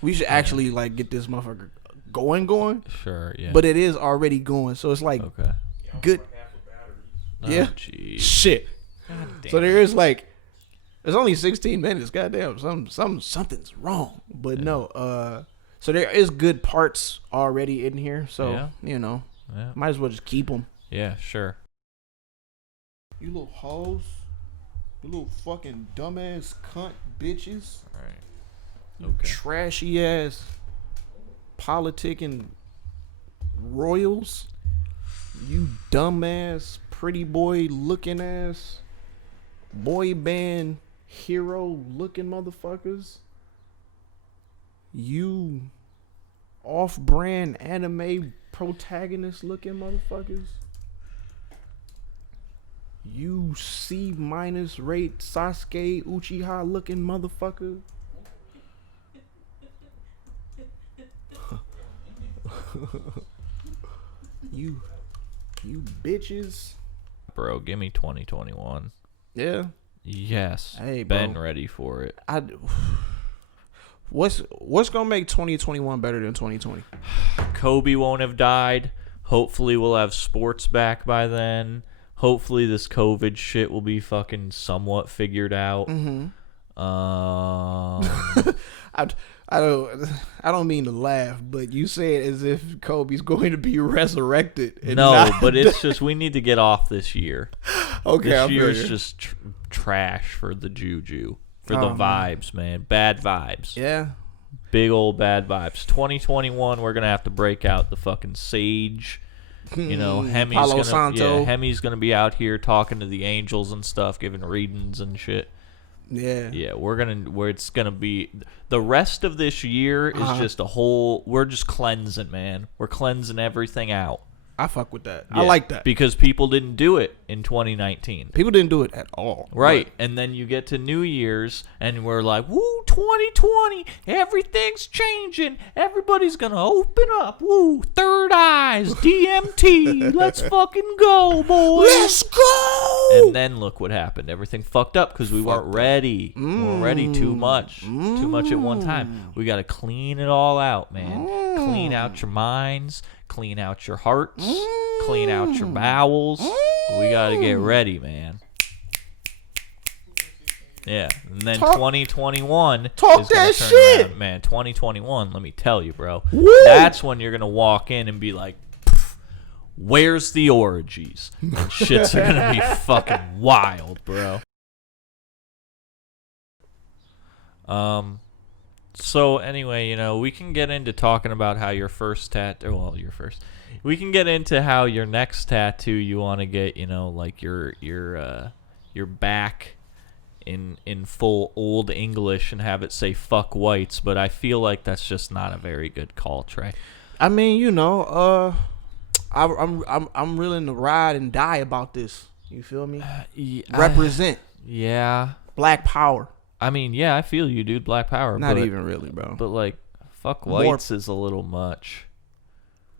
We should actually like get this motherfucker going. Sure, yeah. But it is already going, so it's like good. Yeah. Jeez. Shit. God damn. So there is like, it's only 16 minutes. Goddamn, something's wrong. But no, so there is good parts already in here. So might as well just keep them. Yeah, sure. You little hoes, you little fucking dumbass cunt bitches. All right. Okay. Trashy ass politicking royals. You dumbass pretty boy looking ass boy band hero looking motherfuckers. You off-brand anime protagonist looking motherfuckers. You C- rate Sasuke Uchiha looking motherfucker. You bitches. Bro, give me 2021. Yeah. Yes. Hey, bro. Been ready for it. What's gonna make 2021 better than 2020? Kobe won't have died. Hopefully we'll have sports back by then. Hopefully this COVID shit will be fucking somewhat figured out. Mm-hmm. I don't mean to laugh, but you say it as if Kobe's going to be resurrected. No, but it's just we need to get off this year. Okay, this year is just trash for the juju, for the vibes, man. Bad vibes. Yeah. Big old bad vibes. 2021, we're gonna have to break out the fucking sage. You know, Hemi's gonna be out here talking to the angels and stuff, giving readings and shit. Yeah. Yeah, it's gonna be the rest of this year is just we're just cleansing, man. We're cleansing everything out. I fuck with that. Yeah, I like that. Because people didn't do it in 2019. People didn't do it at all. Right. And then you get to New Year's and we're like, woo, 2020, everything's changing. Everybody's going to open up. Woo, third eyes, DMT. Let's fucking go, boys. Let's go. And then look what happened. Everything fucked up because we weren't ready. We weren't ready too much. Too much at one time. We got to clean it all out, man. Clean out your minds. Clean out your hearts. Clean out your bowels. We got to get ready, man. Yeah. And then 2021 talk is going that to turn shit. around. Man, 2021, let me tell you, bro. Woo. That's when you're going to walk in and be like, where's the orgies? And shits are going to be fucking wild, bro. So anyway, you know, we can get into talking about how your first tattoo, we can get into how your next tattoo you want to get, you know, like your back in full old English and have it say fuck whites, but I feel like that's just not a very good call, Trey. I mean, you know, I'm willing to ride and die about this. You feel me? Represent. Yeah. Black power. I mean, yeah, I feel you, dude. Black power. Not even really, bro. But like, fuck whites is a little much.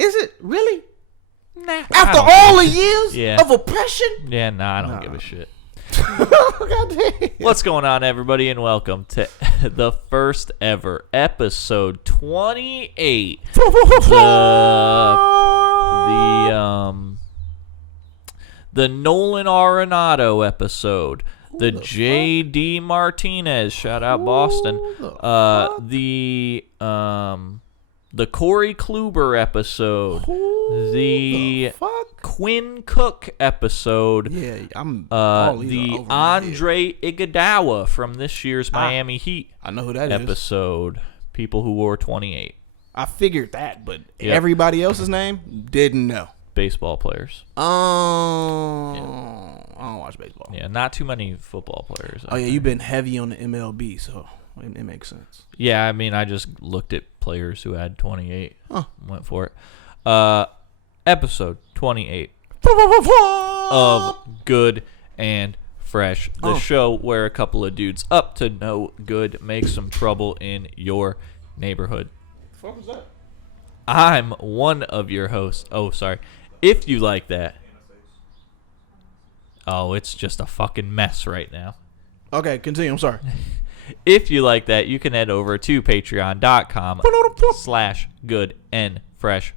Is it really? Nah. After all the years of oppression? Yeah, nah, I don't give a shit. God damn. What's going on, everybody, and welcome to the first ever episode 28. The Nolan Arenado episode. The J.D. Martinez, shout out Boston. The Corey Kluber episode. The Quinn Cook episode. Yeah, the Andre Iguodala from this year's Miami Heat. I know who that episode. People who wore 28. I figured that, but everybody else's name didn't know. Baseball players. I don't watch baseball. Yeah, not too many football players. Oh, yeah, you've been heavy on the MLB, so it makes sense. Yeah, I mean, I just looked at players who had 28. Went for it. Episode 28 of Good and Fresh, the show where a couple of dudes up to no good make some trouble in your neighborhood. What was that? I'm one of your hosts. Oh, sorry. If you like that. Oh, it's just a fucking mess right now. Okay, continue. I'm sorry. If you like that, you can head over to patreon.com/GooD&Fresh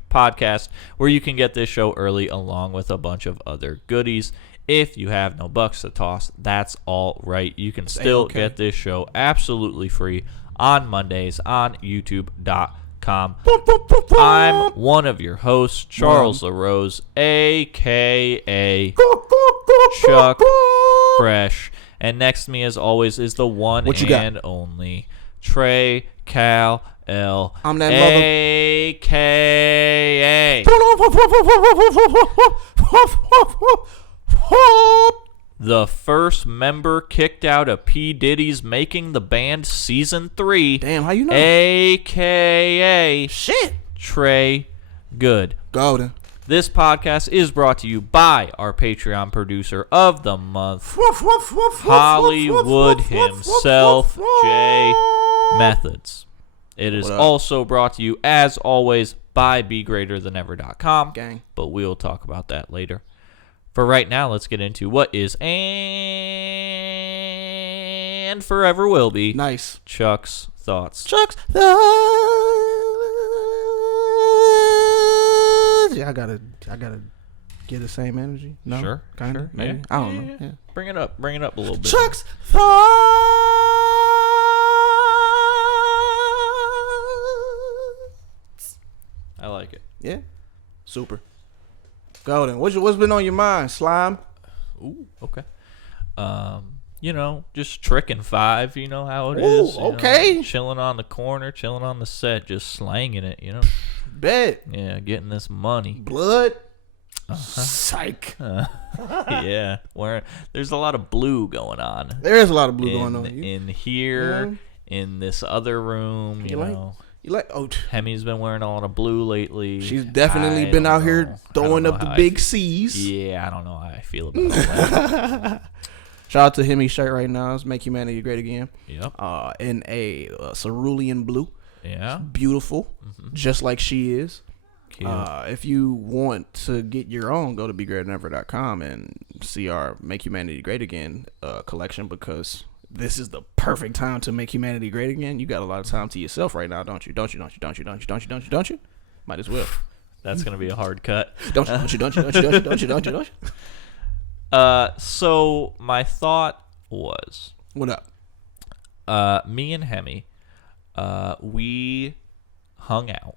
where you can get this show early along with a bunch of other goodies. If you have no bucks to toss, that's all right. You can still get this show absolutely free on Mondays on YouTube.com. I'm one of your hosts, Charles LaRose, a.k.a. Chuck Fresh. And next to me, as always, is the one and only Trey Cal L. I'm that a.k.a. the first member kicked out of P. Diddy's Making the Band Season 3. Damn, how you know? A.k.a. Shit. Trey Good. Golden. This podcast is brought to you by our Patreon producer of the month, Hollywood himself, Jay Methods. It is also brought to you, as always, by BeGreaterThanEver.com. Gang. But we'll talk about that later. For right now, let's get into what is and forever will be nice Chuck's thoughts. Chuck's thoughts. Yeah, I gotta get the same energy. No, sure, kind of. Sure. Maybe. Yeah. I don't know. Yeah. Bring it up a little bit. Chuck's thoughts. I like it. Yeah, super. Golden. What's been on your mind, Slime? Ooh, okay. Just tricking 5, you know how it is. Okay. Chilling on the corner, chilling on the set, just slanging it, Bet. Yeah, getting this money. Blood. Psych. Yeah. There's a lot of blue going on. There is a lot of blue going on. In here, in this other room, you know. Hemi's been wearing a lot of blue lately. She's definitely been out here throwing up the big C's. Yeah, I don't know how I feel about that. Shout out to Hemi's shirt right now. It's Make Humanity Great Again. Yep. In a cerulean blue. Yeah. Beautiful. Mm-hmm. Just like she is. Cute. If you want to get your own, go to BeGreaterThanEver.com and see our Make Humanity Great Again collection, because this is the perfect time to make humanity great again. You got a lot of time to yourself right now, don't you? Don't you? Might as well. That's gonna be a hard cut. Don't you? So my thought was, what up? Me and Hemi, we hung out.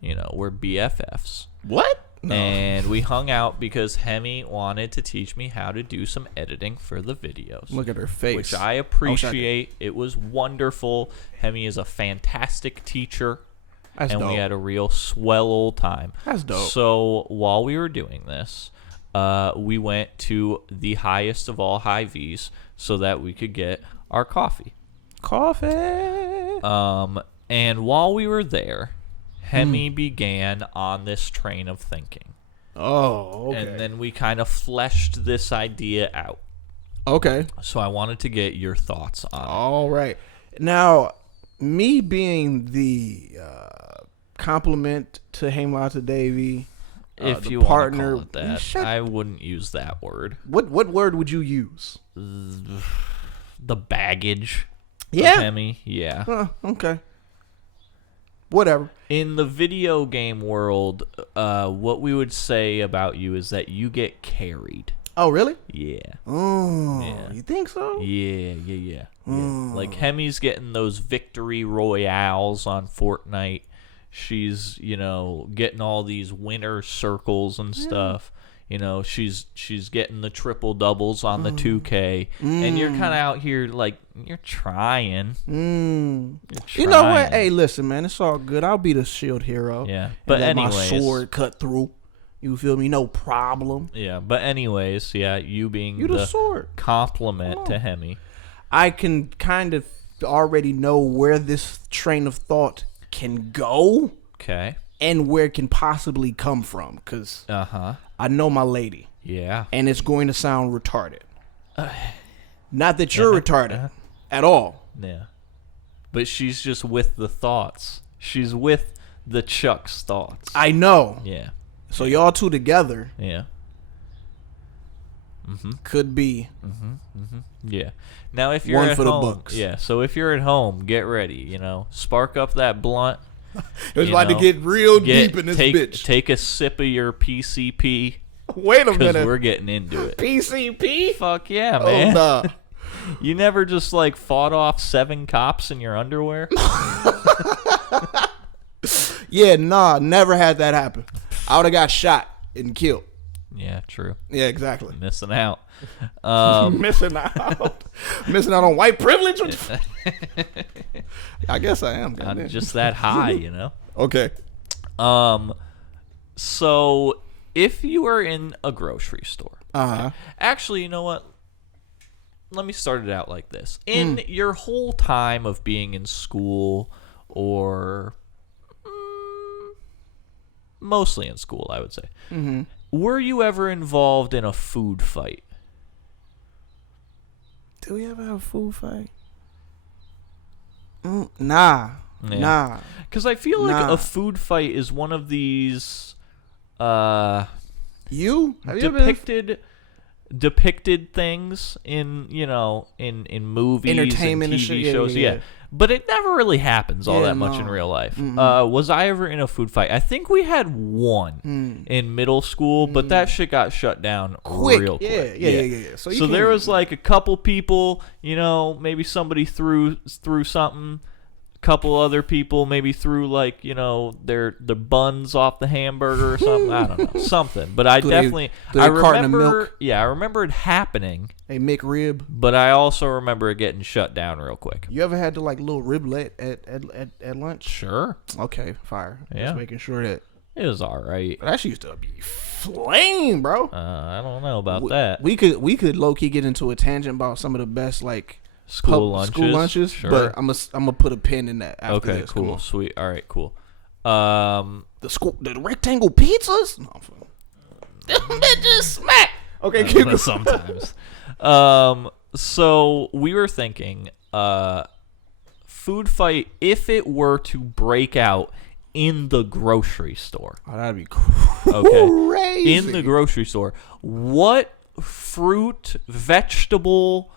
We're BFFs. What? No. And we hung out because Hemi wanted to teach me how to do some editing for the videos. Look at her face. Which I appreciate. It was wonderful. Hemi is a fantastic teacher. That's dope. We had a real swell old time. That's dope. So while we were doing this, we went to the highest of all high V's so that we could get our coffee. And while we were there, Hemi began on this train of thinking. Oh, okay. And then we kind of fleshed this idea out. Okay. So I wanted to get your thoughts on it. All right. Now, me being the compliment to Hamelata Davey, if you partner, want to call it that, I wouldn't use that word. What word would you use? The baggage. Yeah. Of Hemi. Yeah. Okay. Whatever. In the video game world, what we would say about you is that you get carried. Oh, really? Yeah. Oh, yeah. You think so? Yeah. Like Hemi's getting those victory royales on Fortnite. She's, getting all these winner circles and stuff. She's getting the triple doubles on the 2K, and you're kind of out here like you're trying. You know what? Hey, listen, man, it's all good. I'll be the shield hero. Yeah, but anyways, my sword cut through. You feel me? No problem. Yeah, but anyways, yeah, you being the sword compliment to Hemi, I can kind of already know where this train of thought can go. Okay. And where it can possibly come from, because I know my lady. Yeah. And it's going to sound retarded. Not that you're retarded at all. Yeah. But she's just with the thoughts. She's with the Chuck's thoughts. I know. Yeah. So y'all two together. Yeah. Could be. Yeah. Now, if you're at home, so if you're at home, get ready. Spark up that blunt. It's about to get real deep in this bitch. Take a sip of your PCP. Wait a minute. Because we're getting into it. PCP? Fuck yeah, man. Oh, nah. You never just, fought off 7 cops in your underwear? Yeah, nah. Never had that happen. I would have got shot and killed. Yeah, true. Yeah, exactly. Missing out. Missing out. Missing out on white privilege? I guess I am. I'm just that high, Okay. So if you are in a grocery store. Actually, you know what? Let me start it out like this. In your whole time of being in school, or mostly in school, I would say. Were you ever involved in a food fight? Do we ever have a food fight? Nah. Yeah. Nah. Because I feel like a food fight is one of these Have you depicted things in in movies, entertainment and TV and shows. Yeah. But it never really happens all that much in real life. Was I ever in a food fight? I think we had one in middle school, but that shit got shut down real quick. Yeah. So there was a couple people, maybe somebody threw something. Couple other people maybe threw the buns off the hamburger or something. I don't know, something. But I remember. Yeah, I remember it happening. A McRib. But I also remember it getting shut down real quick. You ever had the little riblet at lunch? Sure. Okay, fire. Yeah. Just making sure that it was all right. That shit used to be flame, bro. I don't know about that. We could low key get into a tangent about some of the best School lunches, sure. But I'm gonna put a pin in that after this. Okay, cool, sweet. All right, cool. The rectangle pizzas? No, them bitches smack. Okay, keep going. Sometimes. So we were thinking, food fight if it were to break out in the grocery store. Oh, that'd be crazy. Okay, in the grocery store, what fruit, vegetable,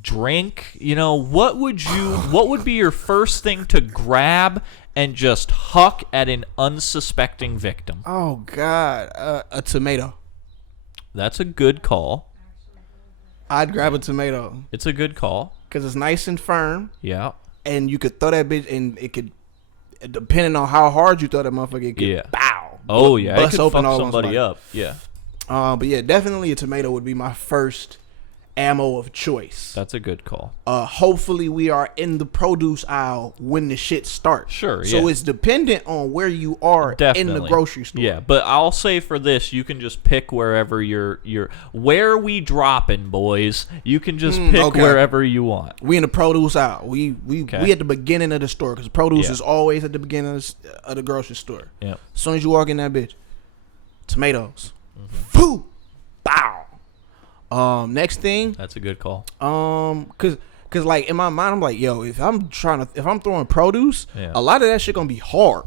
drink, what would be your first thing to grab and just huck at an unsuspecting victim? Oh God, a tomato. That's a good call. I'd grab a tomato. It's a good call because it's nice and firm. Yeah, and you could throw that bitch, and it could, depending on how hard you throw that motherfucker, it could bow. Oh yeah, it could fuck somebody up. Yeah. But yeah, definitely a tomato would be my first ammo of choice. That's a good call. Hopefully we are in the produce aisle when the shit starts. Sure, So it's dependent on where you are in the grocery store. Yeah, but I'll say for this, you can just pick wherever you're where we dropping, boys. You can just pick wherever you want. We in the produce aisle. We at the beginning of the store because produce is always at the beginning of the grocery store. Yeah. As soon as you walk in that bitch, tomatoes. Foo! Bow! Next thing. That's a good call. Cause in my mind I'm like, yo, if I'm throwing produce, a lot of that shit gonna be hard,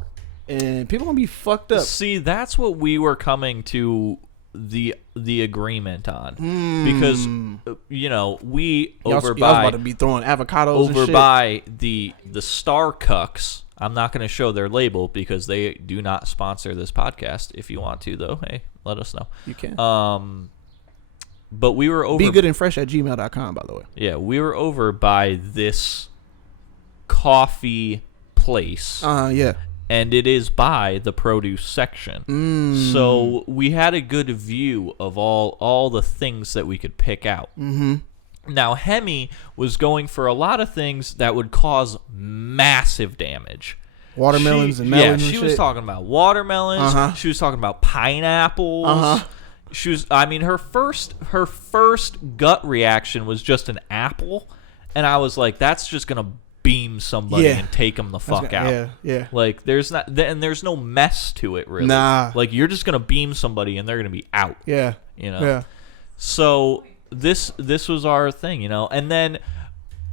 and people gonna be fucked up. See, that's what we were coming to the agreement on, because we over by about to be throwing avocados over and shit. by the Star Cucks. I'm not going to show their label because they do not sponsor this podcast. If you want to, though, hey, let us know. You can. But we were over. BeGoodandFresh@gmail.com, by the way. Yeah, we were over by this coffee place. Yeah. And it is by the produce section. So we had a good view of all the things that we could pick out. Mm-hmm. Now, Hemi was going for a lot of things that would cause massive damage. Watermelons and melons and shit. Yeah, she was talking about watermelons. She was talking about pineapples. She was, her first gut reaction was just an apple. And I was like, that's just going to beam somebody and take them the fuck out. Yeah. Like, there's no mess to it, really. Nah. Like, you're just going to beam somebody and they're going to be out. Yeah. Yeah. So this was our thing, and then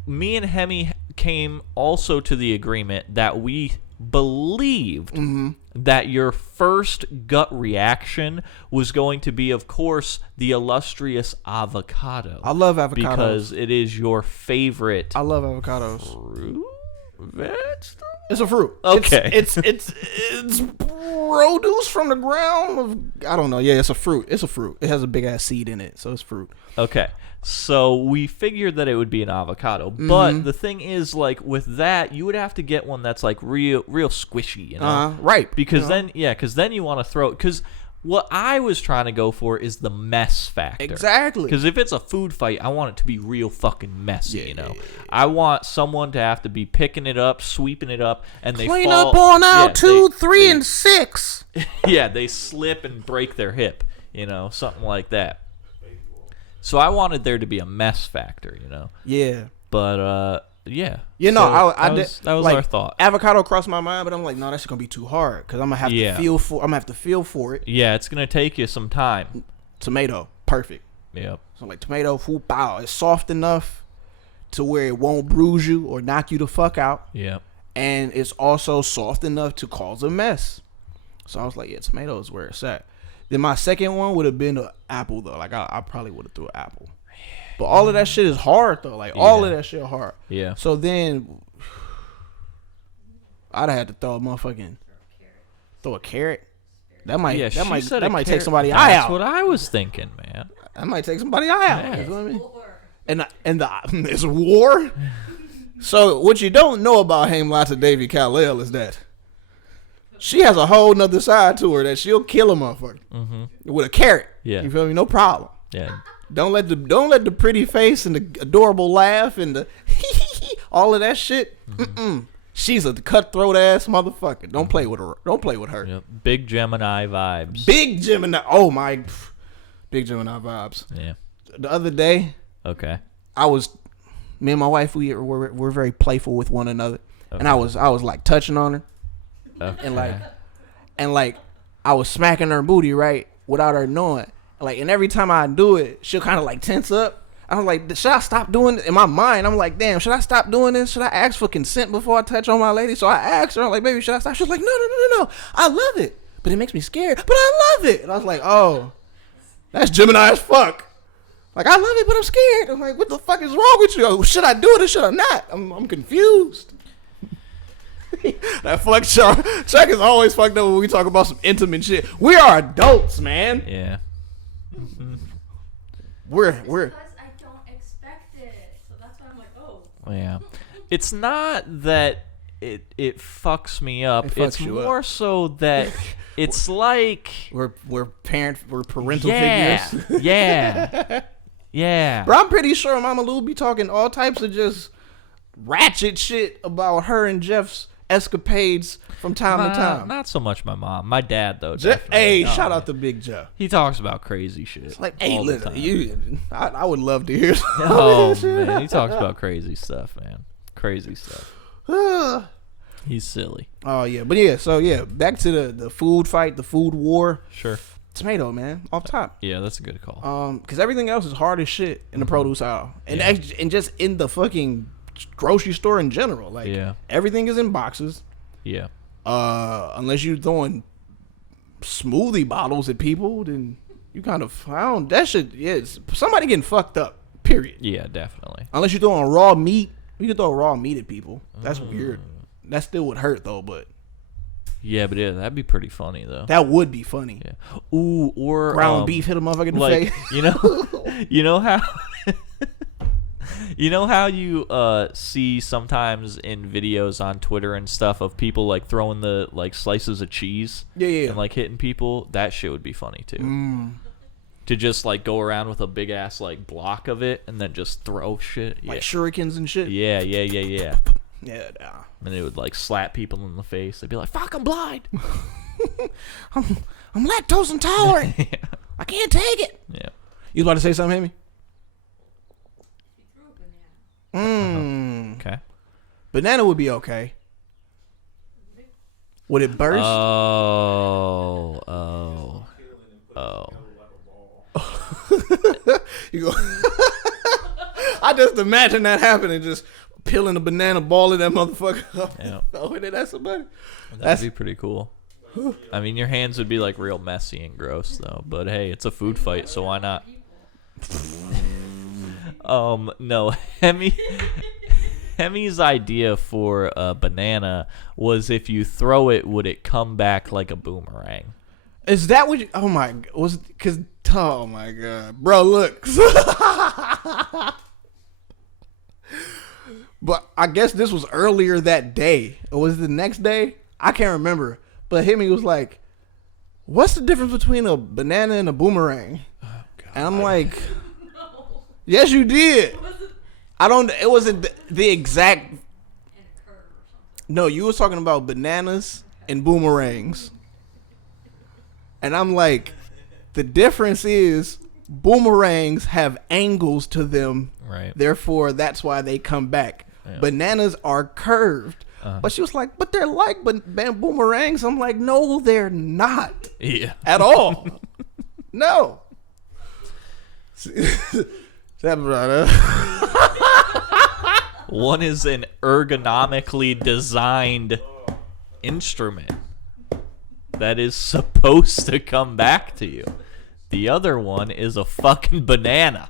me and Hemi came also to the agreement that we believed that your first gut reaction was going to be, of course, the illustrious avocado. I love avocados. Because it is your favorite. I love avocados. Fruit? Vegetable? It's a fruit. Okay. It's produce from the ground of, I don't know. Yeah, it's a fruit. It's a fruit. It has a big ass seed in it, so it's fruit. Okay. So we figured that it would be an avocado, but the thing is, like with that, you would have to get one that's like real squishy, you know? Right? Because then you want to throw. Because what I was trying to go for is the mess factor. Exactly. Because if it's a food fight, I want it to be real fucking messy, you know? Yeah. I want someone to have to be picking it up, sweeping it up, and they clean fall. Up on out 2, 3, and 6. Yeah, they slip and break their hip, you know, something like that. So I wanted there to be a mess factor, you know? Yeah. But, yeah. You know, so that was like, our thought. Avocado crossed my mind, but I'm like, no, that's gonna be too hard because I'm gonna have to feel for. I'm gonna have to feel for it. Yeah, it's gonna take you some time. Tomato, perfect. Yep. So like tomato, pow, it's soft enough to where it won't bruise you or knock you the fuck out. Yep. And it's also soft enough to cause a mess. So I was like, yeah, tomato is where it's at. Then my second one would have been an apple though. Like I probably would have threw an apple. But all of that shit is hard though. Like all of that shit hard. Yeah. So then I'd have had to throw a carrot. That might take somebody's eye out. That's what I was thinking, man. That might take somebody's eye out. Yeah. You know what I mean? And it's war. So what you don't know about Hamelata Davy Kal-El is that she has a whole nother side to her that she'll kill a motherfucker with a carrot. Yeah. You feel me? No problem. Yeah. Don't let the pretty face and the adorable laugh and the all of that shit. She's a cutthroat ass motherfucker. Don't play with her. Don't play with her. Yep. Big Gemini vibes. Big Gemini. Oh my. Big Gemini vibes. Yeah. The other day. Okay. Me and my wife, we're very playful with one another, and I was like touching on her, and like I was smacking her booty right without her knowing, and every time I do it, she'll kind of like tense up. I'm like, should I stop doing it? In my mind, I'm like, damn, should I stop doing this? Should I ask for consent before I touch on my lady? So I asked her, I'm like, baby, should I stop? She was like, no, I love it, but it makes me scared, but I love it. And I was like, oh, that's Gemini as fuck. Like, I love it, but I'm scared. I'm like, what the fuck is wrong with you? Should I do it or should I not? I'm confused. That fuck Chuck is always fucked up when we talk about some intimate shit. We are adults, man. Yeah. We're because I don't expect it. So that's why I'm like, oh. Yeah. It's not that it fucks me up. It's more so that it's like we're parental figures. Yeah. Yeah. Bro, I'm pretty sure Mama Lou be talking all types of just ratchet shit about her and Jeff's escapades from time to time. Not so much my mom. My dad, though. Hey, shout out to Big Jeff. He talks about crazy shit. It's like, hey, listen, I would love to hear oh, man. He talks about crazy stuff, man. Crazy stuff. He's silly. Oh, yeah. But, yeah, so, yeah, back to the food fight, the food war. Sure. Tomato, man, off top. Yeah, that's a good call. Because everything else is hard as shit in the produce aisle, and just in the fucking grocery store in general. Like, everything is in boxes. Yeah. Unless you're throwing smoothie bottles at people, then you kind of that shit. Yeah, somebody getting fucked up. Period. Yeah, definitely. Unless you're throwing raw meat, you can throw raw meat at people. That's weird. That still would hurt though, but. Yeah, but that'd be pretty funny though. That would be funny. Yeah. Ooh, or ground beef hit a motherfucker in the face. You know how you know how you see sometimes in videos on Twitter and stuff of people like throwing the like slices of cheese. Yeah. And like hitting people. That shit would be funny too. To just like go around with a big ass like block of it and then just throw shit. Like shurikens and shit. Yeah. Yeah, nah. And it would like slap people in the face. They'd be like, "Fuck, I'm blind. I'm lactose intolerant. Yeah. I can't take it." Yeah. You was about to say something, Amy? Okay. Banana would be okay. Would it burst? Oh. You go. I just imagine that happening. Just peeling a banana, balling that motherfucker up. Yeah. Throwing it at somebody. That'd be pretty cool. I mean, your hands would be like real messy and gross though. But hey, it's a food fight, so why not? No, Hemi's idea for a banana was if you throw it, would it come back like a boomerang? Is that what you... Oh, my... Was it... Because... Oh, my God. Bro, look. But I guess this was earlier that day. Or was it the next day? I can't remember. But Hemi was like, what's the difference between a banana and a boomerang? Oh, God. And I'm like... No. Yes, you did. I don't... It wasn't the exact... No, you was talking about bananas and boomerangs. And I'm like, the difference is boomerangs have angles to them. Right. Therefore, that's why they come back. Yeah. Bananas are curved. But she was like, but they're like boomerangs. I'm like, no, they're not. Yeah. At all. No. One is an ergonomically designed instrument that is supposed to come back to you. The other one is a fucking banana.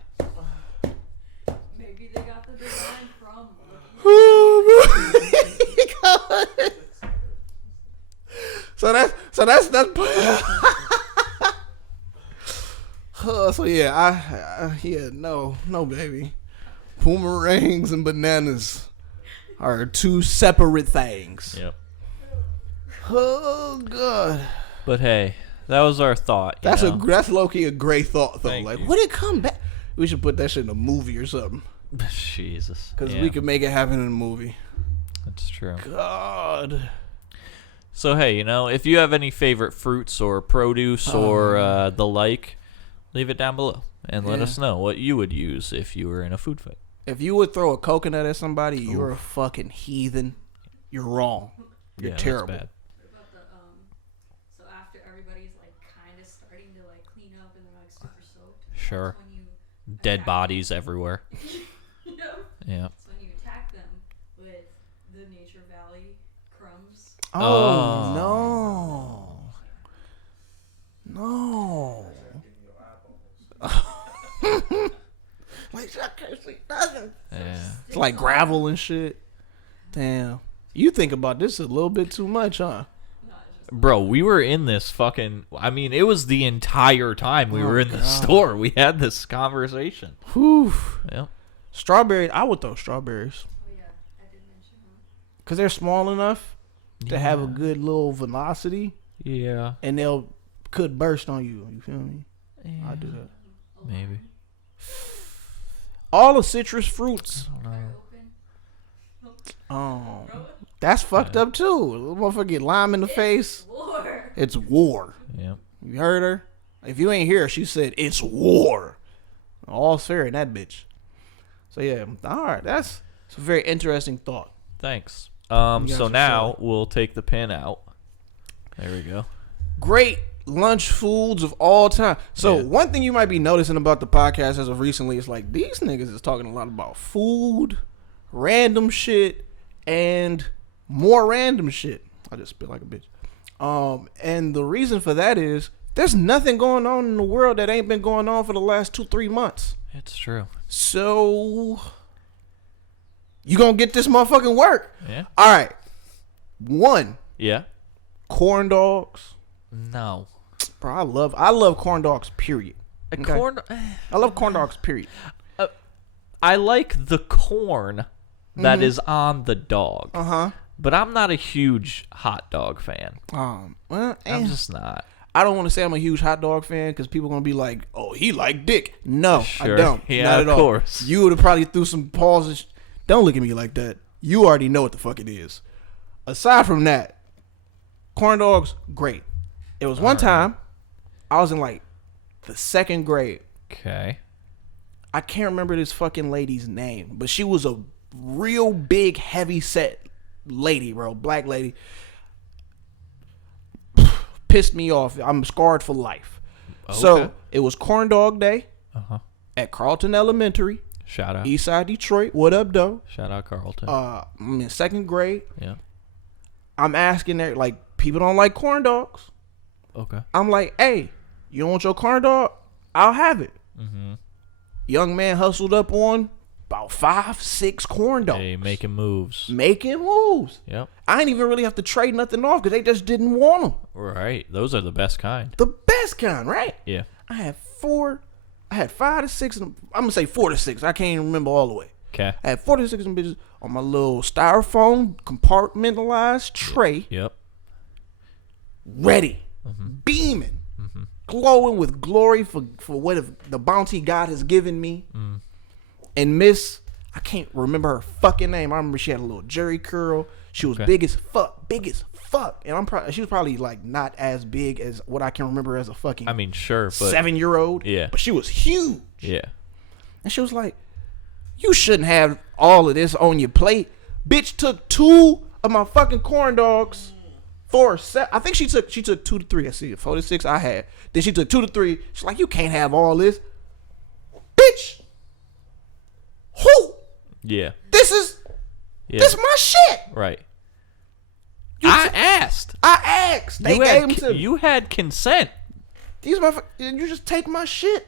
Maybe they got the design from. So no, baby. Boomerangs and bananas are two separate things. Yep. Oh God. But hey, that was our thought. That's low-key a great thought though. Thank you. Would it come back? We should put that shit in a movie or something. Jesus. Because we could make it happen in a movie. That's true. God. So hey, if you have any favorite fruits or produce or the like, leave it down below and let us know what you would use if you were in a food fight. If you would throw a coconut at somebody, you're a fucking heathen. You're wrong. You're terrible. That's bad. So after everybody's like kind of starting to like clean up and they're like super soaked. Sure. When you dead bodies everywhere. Yeah. So when you attack them with the Nature Valley crumbs. Oh no. Like nothing. Yeah. It's like gravel and shit. Damn. You think about this a little bit too much, huh? Bro, we were in this fucking... I mean, it was the entire time we were in the store. We had this conversation. Whew. Yeah. Strawberries. I would throw strawberries. Oh, yeah. I did mention them. Because they're small enough to have a good little velocity. Yeah. And could burst on you. You feel me? Yeah. I'd do that. Maybe. All the citrus fruits. I don't know. Oh, that's fucked up too. Little motherfucker get lime in the face. War. It's war. Yeah. You heard her? If you ain't hear her, she said it's war. All's fair in that bitch. So yeah, all right. That's a very interesting thought. Thanks. So now we'll take the pin out. There we go. Great lunch foods of all time. So one thing you might be noticing about the podcast as of recently is like these niggas is talking a lot about food, random shit, and more random shit. I just spit like a bitch. And the reason for that is there's nothing going on in the world that ain't been going on for the last 2-3 months. It's true. So you gonna get this motherfucking work. Yeah. All right. 1. Yeah. Corn dogs. No. Bro, I love corn dogs, period. Okay? I love corn dogs, period. I like the corn that is on the dog. But I'm not a huge hot dog fan. Well, I'm just not. I don't want to say I'm a huge hot dog fan because people are going to be like, oh, he like dick. No, sure. I don't. Yeah, not at all. Of course. You would have probably threw some pauses. Don't look at me like that. You already know what the fuck it is. Aside from that, corn dogs, great. It was one time, I was in like the 2nd grade. Okay. I can't remember this fucking lady's name, but she was a real big, heavy set lady, bro. Black lady. Pissed me off. I'm scarred for life. Okay. So it was corn dog day at Carlton Elementary. Shout out. Eastside Detroit. What up, though? Shout out Carlton. I'm in 2nd grade. Yeah. I'm asking there, like, people don't like corn dogs. Okay. I'm like, hey, you don't want your corn dog? I'll have it. Mm-hmm. Young man hustled up on about 5, 6 corn dogs. Hey, making moves. Yep. I ain't even really have to trade nothing off because they just didn't want them. Right. Those are the best kind. The best kind, right? Yeah. I had 5 to 6. I'm going to say 4 to 6. I can't even remember all the way. Okay. I had 4 to 6 of them bitches on my little styrofoam compartmentalized tray. Yep. Ready. Beaming. Glowing with glory for what the bounty God has given me. And Miss, I can't remember her fucking name. I remember she had a little jerry curl. She was big as fuck. And she was probably like not as big as what I can remember as a fucking sure, but 7-year-old. Yeah. But she was huge. Yeah. And she was like, you shouldn't have all of this on your plate. Bitch took 2 of my fucking corn dogs. I think she took 2 to 3. I see 4 to 6 I had. Then she took 2 to 3. She's like, you can't have all this. Bitch. Who? Yeah. This is my shit. Right. I asked. They gave them to me. You had consent. These motherfuckers, you just take my shit.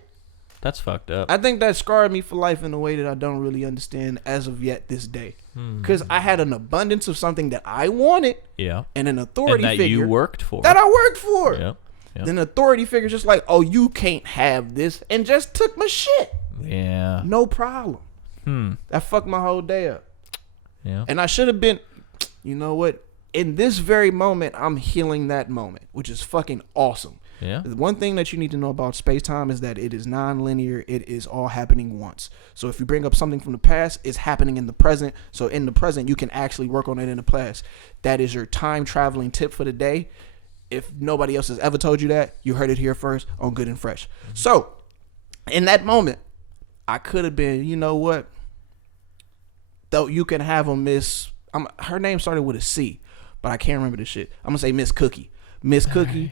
That's fucked up. I think that scarred me for life in a way that I don't really understand as of yet this day. Because I had an abundance of something that I wanted. Yeah. And an authority and that figure. you worked for. That I worked for. Yep. Then the authority figure just like, oh, you can't have this. And just took my shit. Yeah. No problem. That fucked my whole day up. Yeah. And I should have been, you know what? In this very moment, I'm healing that moment, which is fucking awesome. Yeah. The one thing that you need to know about space-time is that it is non-linear. It is all happening once. So if you bring up something from the past, it's happening in the present. So in the present, you can actually work on it in the past. That is your time-traveling tip for the day. If nobody else has ever told you that, you heard it here first on Good and Fresh. So in that moment, I could have been, you know what? Though you can have a Miss, her name started with a C, but I can't remember the shit. I'm gonna say Miss Cookie. Miss Cookie,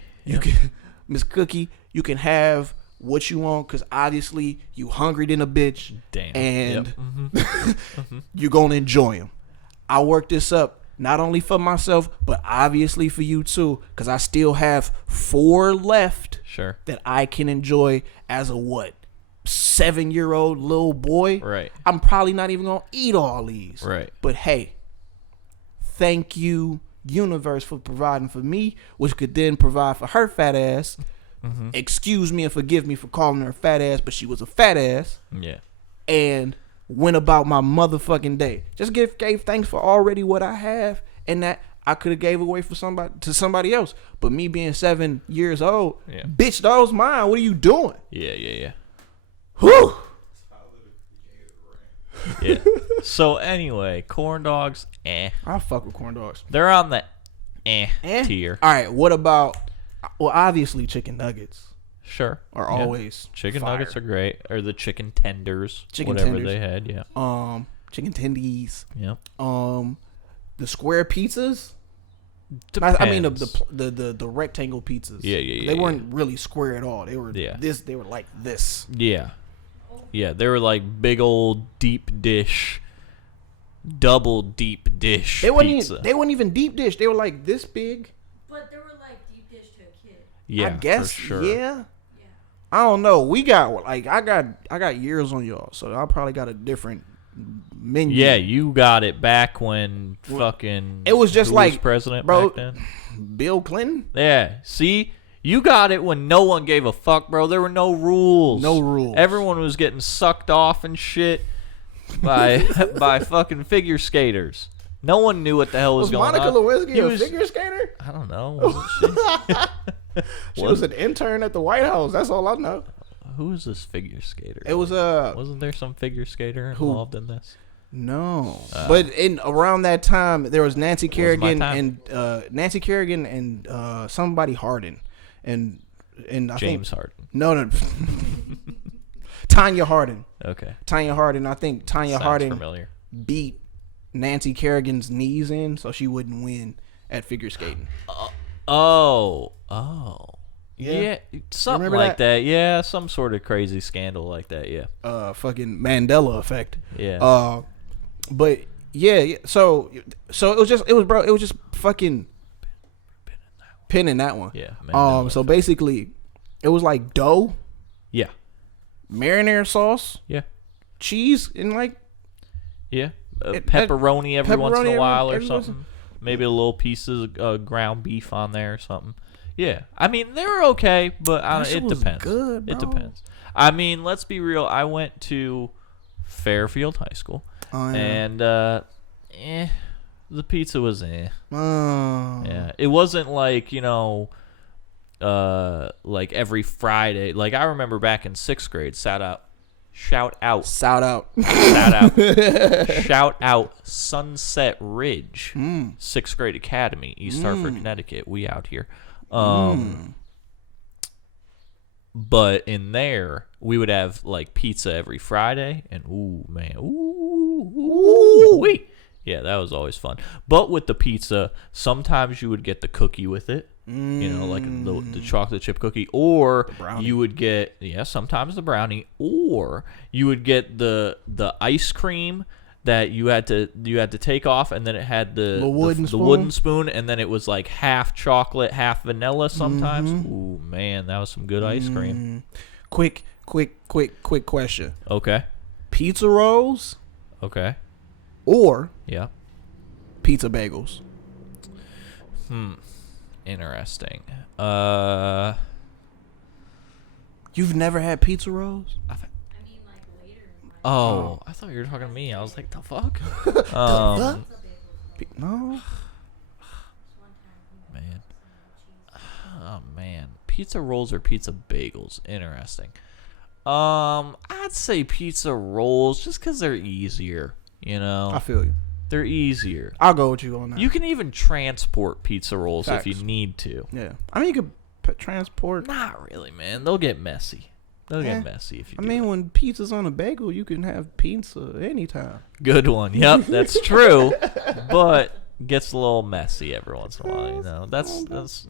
Miss Cookie, you can have what you want because obviously you hungry than a bitch. Damn. And you're gonna enjoy them. I worked this up not only for myself, but obviously for you too, because I still have 4 left. Sure. That I can enjoy as a 7-year-old little boy. Right. I'm probably not even gonna eat all these. Right. But hey, thank you, universe, for providing for me, which could then provide for her fat ass. Excuse me and forgive me for calling her a fat ass, but she was a fat ass. Yeah. And went about my motherfucking day. Just gave thanks for already what I have, and that I could have gave away for somebody else. But me being 7 years old, bitch, that was mine. What are you doing? Yeah. Whew. Yeah. So anyway, corn dogs, I fuck with corn dogs. They're on the tier. All right, what about? Well, obviously chicken nuggets. Sure. Are always chicken fire. nuggets are great, or the chicken tenders, whatever they had. Yeah. Chicken tendies. Yeah. The square pizzas. Depends. I mean the rectangle pizzas. Yeah. They weren't really square at all. They were this. They were like this. Yeah. Yeah, they were like big old deep dish, double deep dish pizza. They weren't even deep dish. They were like this big. But they were like deep dish to a kid. Yeah, I guess. for sure. Yeah. I don't know. We got I got years on y'all, so I probably got a different menu. Yeah, you got it back when fucking. It was just like president, bro, back then. Bill Clinton. Yeah. See. You got it when no one gave a fuck, bro. There were no rules. No rules. Everyone was getting sucked off and shit by fucking figure skaters. No one knew what the hell was going Monica on. Lewinsky a figure skater? I don't know. Wasn't she? She was an intern at the White House. That's all I know. Who is this figure skater? It was Wasn't there some figure skater involved in this? No, but around that time there was Nancy Kerrigan and somebody Harden. And I think Harden. No. Tanya Hardin. Okay. Tanya Hardin. I think Tanya Hardin familiar. beat Nancy Kerrigan's knees in, so she wouldn't win at figure skating. Oh. Yeah, something like that? Yeah, some sort of crazy scandal like that. Yeah. Fucking Mandela effect. Yeah. But yeah. So it was just fucking pinning that one. Yeah. So basically, it was like dough. Yeah. Marinara sauce. Yeah. Cheese and like. Yeah. Pepperoni every once in a while or something. Maybe a little piece of ground beef on there or something. Yeah, I mean they're okay, but it depends. Good, bro. It depends. I mean, let's be real. I went to Fairfield High School, and the pizza was Yeah, it wasn't like like every Friday. Like I remember back in 6th grade. Shout out Sunset Ridge 6th grade academy, East Hartford, Connecticut. We out here. But in there we would have like pizza every Friday, and wee. Yeah, that was always fun. But with the pizza, sometimes you would get the cookie with it. Like the chocolate chip cookie, or you would get sometimes the brownie, or you would get the ice cream that you had to take off, and then it had the wooden spoon, and then it was like half chocolate, half vanilla sometimes. Ooh, man, that was some good ice cream. Quick question. Okay. Pizza rolls? Okay. Or pizza bagels? Interesting. You've never had pizza rolls? Oh, I thought you were talking to me. I was like, the fuck? No. Man. Oh, man. Pizza rolls or pizza bagels? Interesting. I'd say pizza rolls just because they're easier, I feel you. They're easier. I'll go with you on that. You can even transport pizza rolls if you need to. Yeah. I mean, you could transport. Not really, man. They'll get messy. Get messy if you do. I mean, when pizza's on a bagel, you can have pizza anytime. Good one. Yep, that's true. But gets a little messy every once in a while, That's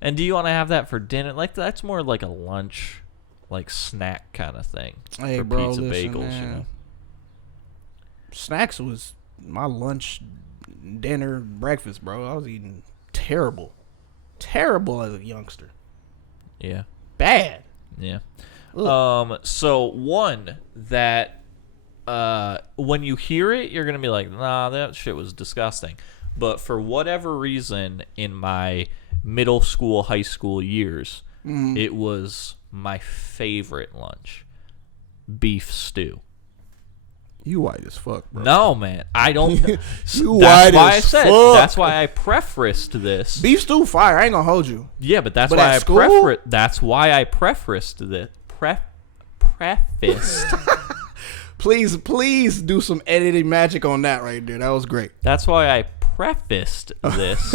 And do you want to have that for dinner? Like, that's more like a lunch, like snack kind of thing. Hey, for bro, pizza listen, bagels, man. Snacks was my lunch, dinner, breakfast, bro. I was eating terrible as a youngster. Yeah. Bad. Yeah. So one that when you hear it, you're gonna be like, nah, that shit was disgusting. But for whatever reason, in my middle school, high school years, it was my favorite lunch: beef stew. You white as fuck, bro. No, man. I don't. That's why I prefaced this. Beef stew fire. I ain't gonna hold you. Yeah, but that's why I prefaced this. Prefaced. Please do some editing magic on that right there. That was great. That's why I prefaced this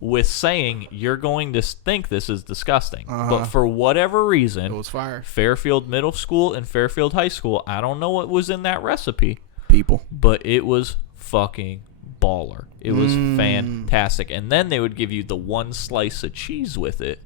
with saying you're going to think this is disgusting. But for whatever reason, it was fire. Fairfield Middle School and Fairfield High School, I don't know what was in that recipe. People. But it was fucking baller. It was fantastic. And then they would give you the one slice of cheese with it.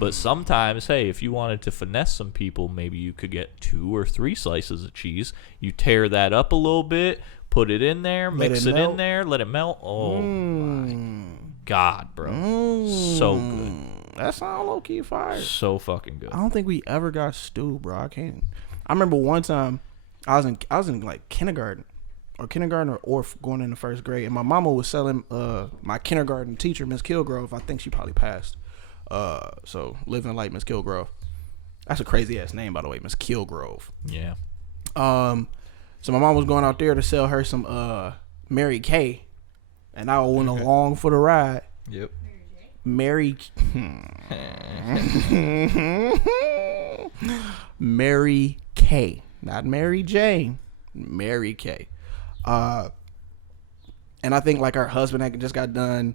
But sometimes, hey, if you wanted to finesse some people, maybe you could get 2 or 3 slices of cheese. You tear that up a little bit, put it in there, mix it in there, let it melt. Oh, my God, bro. So good. That sounds low-key fire. So fucking good. I don't think we ever got stew, bro. I remember one time I was in like kindergarten or going into 1st grade, and my mama was selling my kindergarten teacher, Miss Kilgrove. I think she probably passed. So living like Miss Kilgrove. That's a crazy ass name, by the way, Miss Kilgrove. Yeah. So my mom was going out there to sell her some Mary Kay, and I went along for the ride. Yep. Mary Kay, not Mary Jane. Mary Kay. And I think like her husband had just got done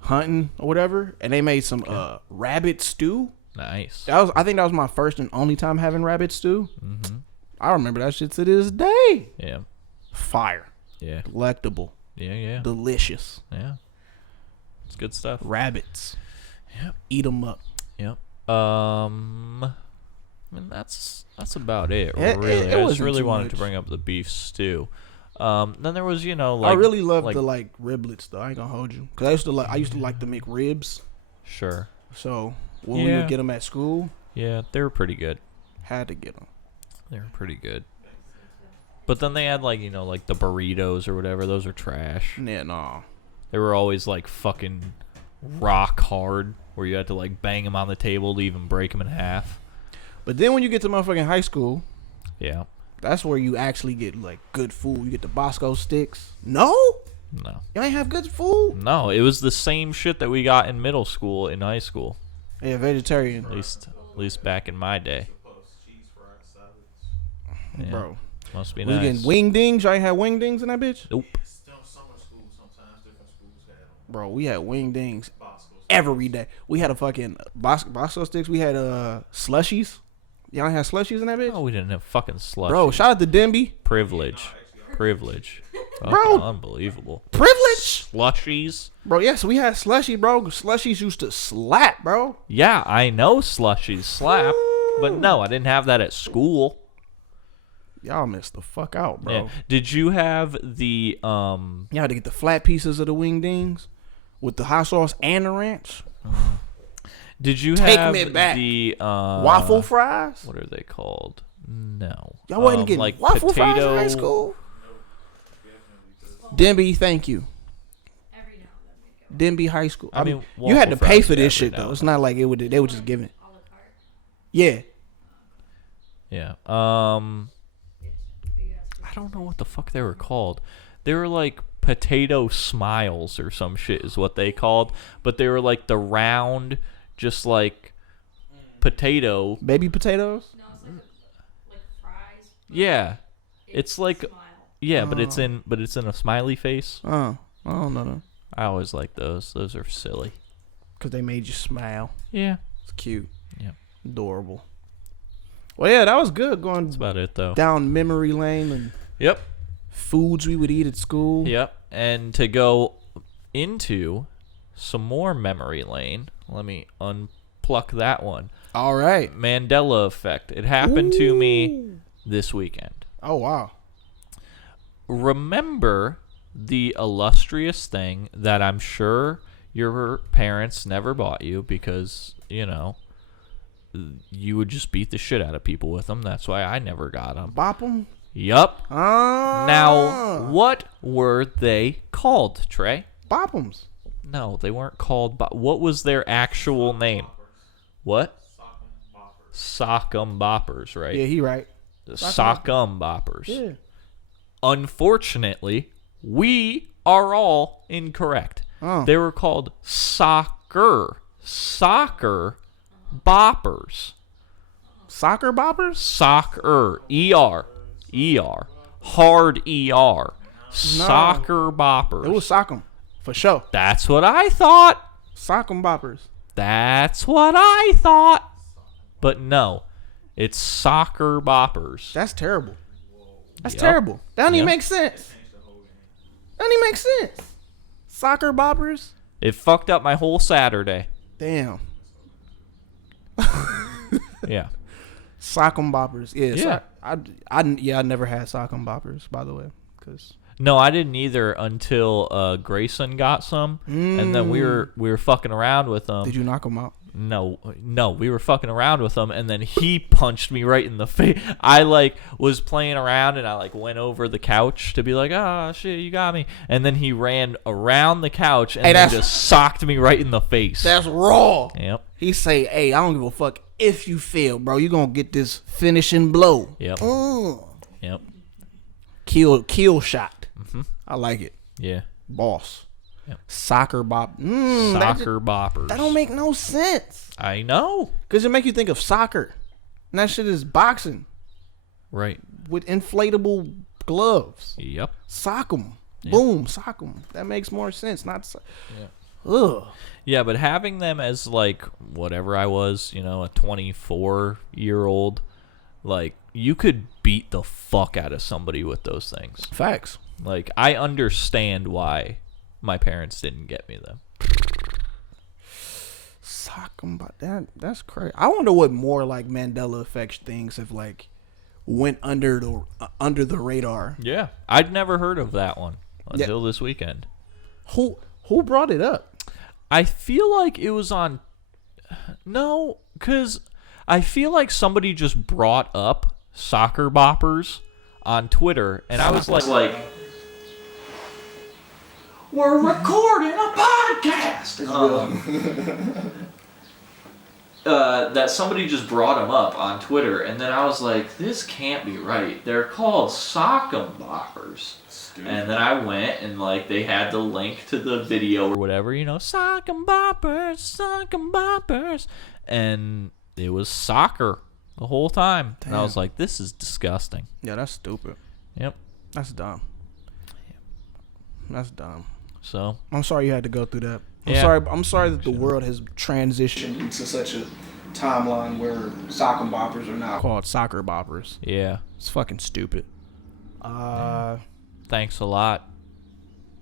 hunting or whatever, and they made some rabbit stew. Nice. I think that was my first and only time having rabbit stew. I remember that shit to this day. Yeah. Fire. Yeah. Delectable. Yeah. Delicious. Yeah. It's good stuff. Rabbits. Yep. Eat them up. Yep. I mean, that's about it. Really, it I just wasn't really too wanted much. to bring up the beef stew. Then there was, like I really love the riblets though. I ain't gonna hold you, cause I used to like to make ribs. Sure. So when we would get them at school, yeah, they were pretty good. had to get them. They were pretty good. But then they had like the burritos or whatever. Those are trash. Yeah, no. They were always like fucking rock hard, where you had to like bang them on the table to even break them in half. But then when you get to motherfucking high school, Yeah. that's where you actually get like good food. You get the Bosco sticks. No, No. you ain't have good food. No, it was the same shit that we got in middle school, in high school. Yeah, vegetarian, At least back in my day. Yeah. bro. Must be We nice. getting wing dings. Y'all ain't had wing dings in that bitch. Nope. Bro, we had wing dings every day. We had a fucking Bosco sticks. We had slushies. Y'all ain't had slushies in that bitch. Oh, we didn't have fucking slush. Bro, shout out to Denby. Privilege. Bro. Unbelievable. Privilege. Slushies. Bro, yes, we had slushy, bro. Slushies used to slap, bro. Yeah, I know slushies slap, but no, I didn't have that at school. Y'all missed the fuck out, bro. Yeah. Did you have the Y'all had to get the flat pieces of the wing dings with the hot sauce and the ranch. Did you Take have me back. the Waffle fries? What are they called? No. Y'all wasn't getting like waffle fries in potato. high school? Denby, thank you. Every now and then we go. Denby High School. I mean, you had to waffle pay fries for this every shit now though. and It's not like they would just give it. A la carte. Yeah. Yeah. Big ass. I don't know what the fuck they were called. They were like potato smiles or some shit is what they called, but they were like the round, just like potato. Baby potatoes? No, it's like fries. Yeah. It's like Smile. yeah, but it's in a smiley face. Oh, no. I always like those. Those are silly. Because they made you smile. Yeah. It's cute. Yeah. Adorable. Well, yeah, that was good going That's about it though. down memory lane and Yep. foods we would eat at school. Yep. And to go into some more memory lane, let me unpluck that one. All right. Mandela effect. It happened to me this weekend. Oh, wow. Remember the illustrious thing that I'm sure your parents never bought you because, you would just beat the shit out of people with them. That's why I never got them. Bop them? Yup. Ah. Now, what were they called, Trey? Bop'ems. No, they weren't called. What was their actual name? What? Sock'em Boppers, right? Yeah, he right. Sock'em Boppers. Yeah. Unfortunately, we are all incorrect. Oh. They were called soccer boppers. Soccer boppers? Soccer. E-R. Hard E-R. Soccer boppers. It was sock'em. For sure. That's what I thought. Sock'em boppers. That's what I thought. But no, it's soccer boppers. That's terrible. That's Yep. terrible. That don't even Yep. make sense. That don't even make sense. Soccer boppers? It fucked up my whole Saturday. Damn. Yeah. Sock'em boppers. Yeah. Yeah. I never had sock'em boppers, by the way. Cause No, I didn't either until Grayson got some, and then we were fucking around with them. did you knock them out? No, we were fucking around with him, and then he punched me right in the face. I was playing around, and I went over the couch to be like, "Ah, shit, you got me," and then he ran around the couch and then just socked me right in the face. That's raw. Yep. He say, "Hey, I don't give a fuck if you fail, bro. You gonna get this finishing blow." Yep. Yep. Kill shot. Mm-hmm. I like it. Yeah. Boss. Yep. Soccer bop. Soccer boppers. That don't make no sense. I know. Because it make you think of soccer. And that shit is boxing Right. with inflatable gloves. Yep. Sock 'em. Yeah. Boom. Sock 'em. That makes more sense. Not Yeah. Ugh. Yeah, but having them as whatever I was, a 24-year-old, you could beat the fuck out of somebody with those things. Facts. I understand why my parents didn't get me them. Sock 'em, but that's crazy. I wonder what more like Mandela effect things have like went under the radar. Yeah, I'd never heard of that one until this weekend. Who brought it up? I feel like it was on. No, because I feel like somebody just brought up soccer boppers on Twitter, and I was like, we're recording a podcast. That somebody just brought them up on Twitter, and then I was like, this can't be right. They're called sock'em boppers. Stupid. And then I went and like they had the link to the video or whatever, sock'em boppers, and it was soccer the whole time. Damn. And I was like, this is disgusting. Yeah, that's stupid. Yep. That's dumb. That's dumb. So I'm sorry you had to go through that. I'm sorry that the world has transitioned into such a timeline where sock and boppers are now called soccer boppers. Yeah. It's fucking stupid. Thanks a lot,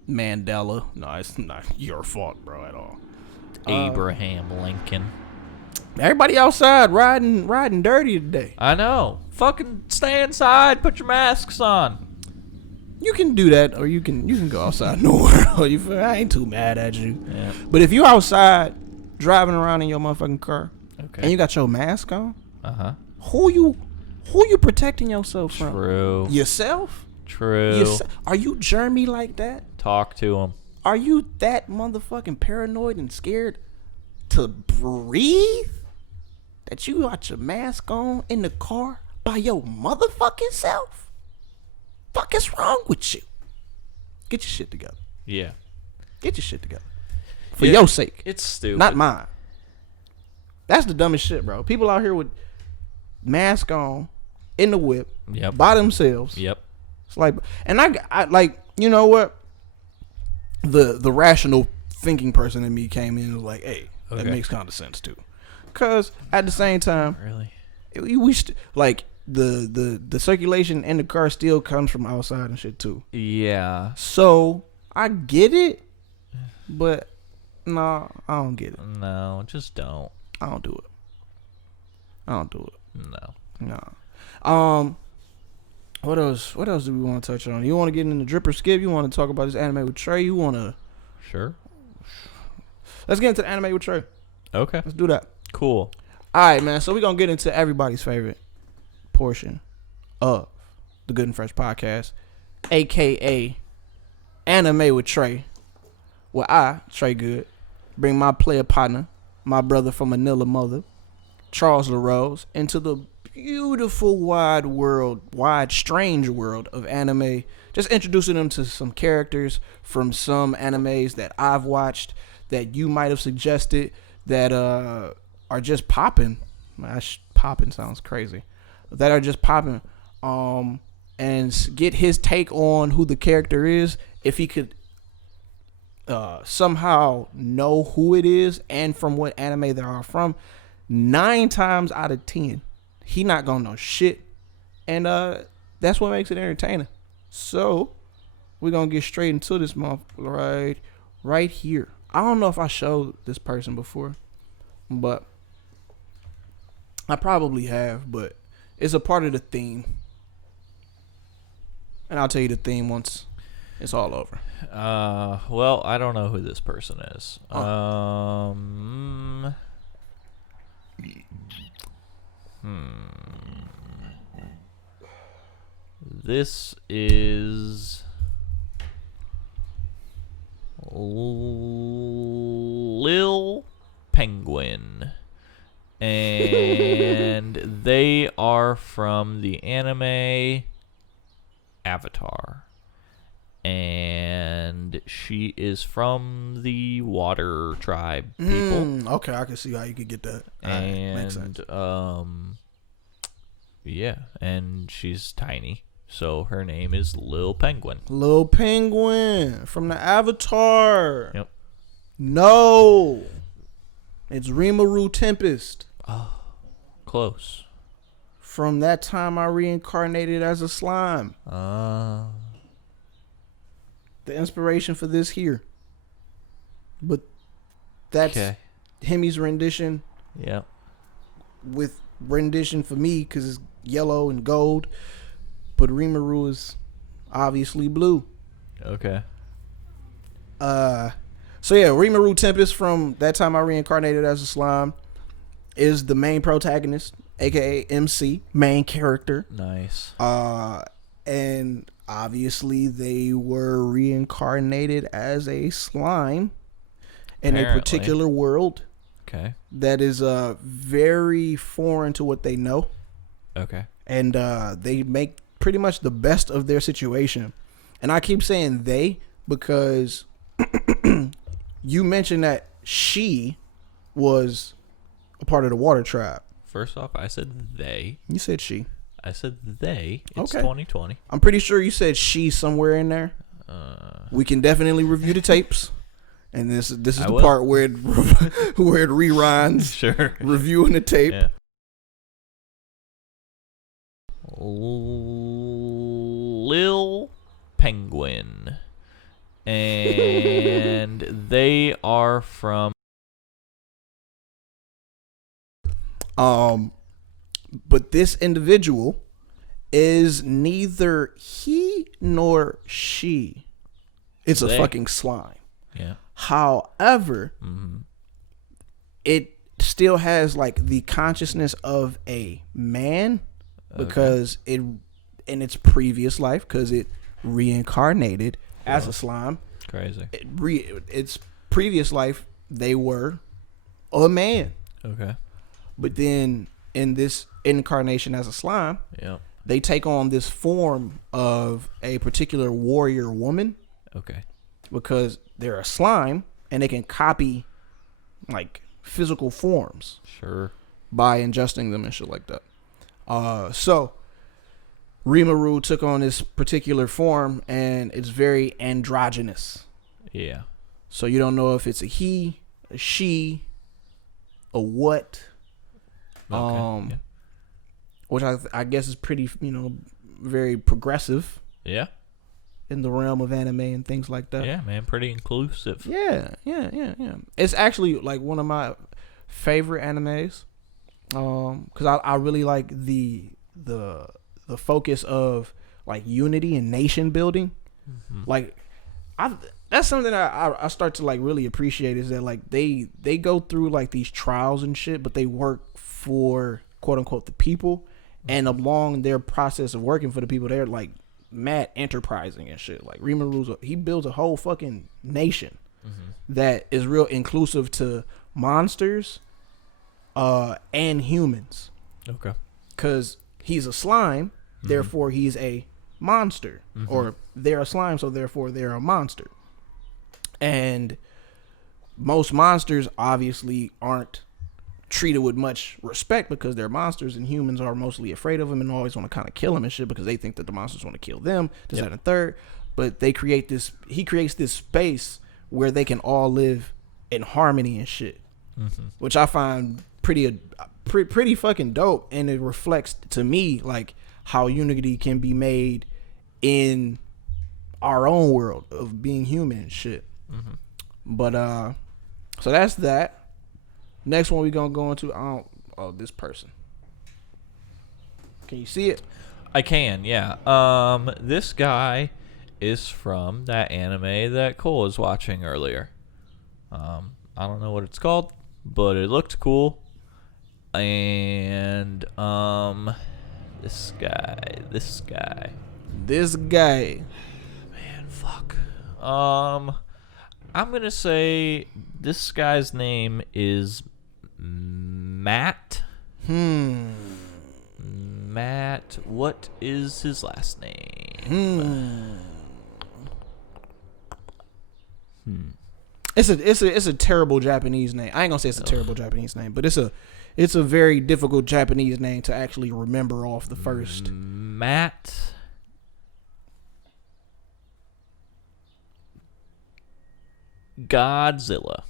Mandela. No, it's not your fault, bro, at all. Abraham Lincoln. Everybody outside riding dirty today. I know. Fucking stay inside. Put your masks on. You can do that, or you can go outside nowhere. I ain't too mad at you. Yeah. But if you outside driving around in your motherfucking car, okay, and you got your mask on, who you protecting yourself from? True. Yourself? True. Are you germy like that? Talk to him. Are you that motherfucking paranoid and scared to breathe that you got your mask on in the car by your motherfucking self? Fuck is wrong with you? Get your shit together. Yeah. Get your shit together. For your sake. It's stupid. Not mine. That's the dumbest shit, bro. People out here with mask on in the whip by themselves. Yep. It's like, and I like, you know what? The rational thinking person in me came in and was like, hey, that makes kind of sense too. Cause at the same time, really, we like the circulation in the car still comes from outside and shit too. Yeah. So I get it, but no, I don't get it. No, just don't. I don't do it. No. What else do we want to touch on? You want to get in the drip or skip? You want to talk about this anime with Trey? You want to? Sure. Let's get into the anime with Trey. Okay. Let's do that. Cool. All right, man. So we're going to get into everybody's favorite portion of the Good and Fresh podcast, a.k.a. Anime with Trey, where I, Trey Good, bring my player partner, my brother from Manila mother, Charles LaRose, into the beautiful strange world of anime. Just introducing them to some characters from some animes that I've watched that you might have suggested that are just popping. Popping sounds crazy. That are just popping. And get his take on who the character is. If he could somehow know who it is and from what anime they are from, 9 times out of 10 he not gonna know shit, and that's what makes it entertaining. So we're gonna get straight into this month right here. I don't know if I showed this person before, but I probably have, but it's a part of the theme, and I'll tell you the theme once it's all over. Well, I don't know who this person is. This is Lil Penguin, and they are from the anime Avatar, and she is from the Water Tribe people. Okay, I can see how you could get that. And makes sense. Yeah, and she's tiny, so her name is Lil Penguin. Lil Penguin from the Avatar. Yep. No, it's Rimuru Tempest. Oh, close. From that time I reincarnated as a slime. The inspiration for this here. But that's Hemi's rendition. Yeah. With rendition for me because it's yellow and gold, but Rimuru is obviously blue. Okay. So yeah, Rimuru Tempest from That Time I Reincarnated as a Slime is the main protagonist, aka MC, main character. Nice. And obviously they were reincarnated as a slime in a particular world. Okay. That is very foreign to what they know. Okay. And they make pretty much the best of their situation. And I keep saying they because you mentioned that she was a part of the water tribe. First off, I said they. You said she. I said they. It's okay. 2020. I'm pretty sure you said she somewhere in there. We can definitely review the tapes. And this is the part where it rewinds. Sure. Reviewing the tape. Yeah. Lil Penguin. And they are from but this individual is neither he nor she. It's a fucking slime. Yeah. However, it still has like the consciousness of a man because it in its previous life, because it reincarnated as a slime. Crazy. Its previous life, they were a man. Okay. But then in this incarnation as a slime, they take on this form of a particular warrior woman. Okay. Because they're a slime and they can copy like physical forms. Sure. By ingesting them and shit like that. So Rimuru took on this particular form and it's very androgynous. Yeah. So you don't know if it's a he, a she, a what. Okay. Which I guess is pretty, very progressive. Yeah. In the realm of anime and things like that. Yeah, man, pretty inclusive. Yeah. It's actually like one of my favorite animes. Because I really like the focus of like unity and nation building. Like that's something that I start to like really appreciate, is that like they go through like these trials and shit, but they work for quote unquote the people, and along their process of working for the people, they're like mad enterprising and shit. Like Rimuru, he builds a whole fucking nation that is real inclusive to monsters and humans. Okay. Because he's a slime, therefore he's a monster. Or they're a slime, so therefore they're a monster. And most monsters obviously aren't treated with much respect because they're monsters, and humans are mostly afraid of them and always want to kind of kill them and shit because they think that the monsters want to kill them. This, that, and third. But he creates this space where they can all live in harmony and shit, which I find pretty fucking dope. And it reflects to me like how unity can be made in our own world of being human and shit. But so that's that. Next one we gonna go into this person. Can you see it? I can, yeah. This guy is from that anime that Cole was watching earlier. I don't know what it's called, but it looked cool. And this guy. Man, fuck. I'm gonna say this guy's name is Matt. Matt. What is his last name? It's a terrible Japanese name. I ain't gonna say it's a terrible Japanese name, but it's a very difficult Japanese name to actually remember off the first. Matt. Godzilla.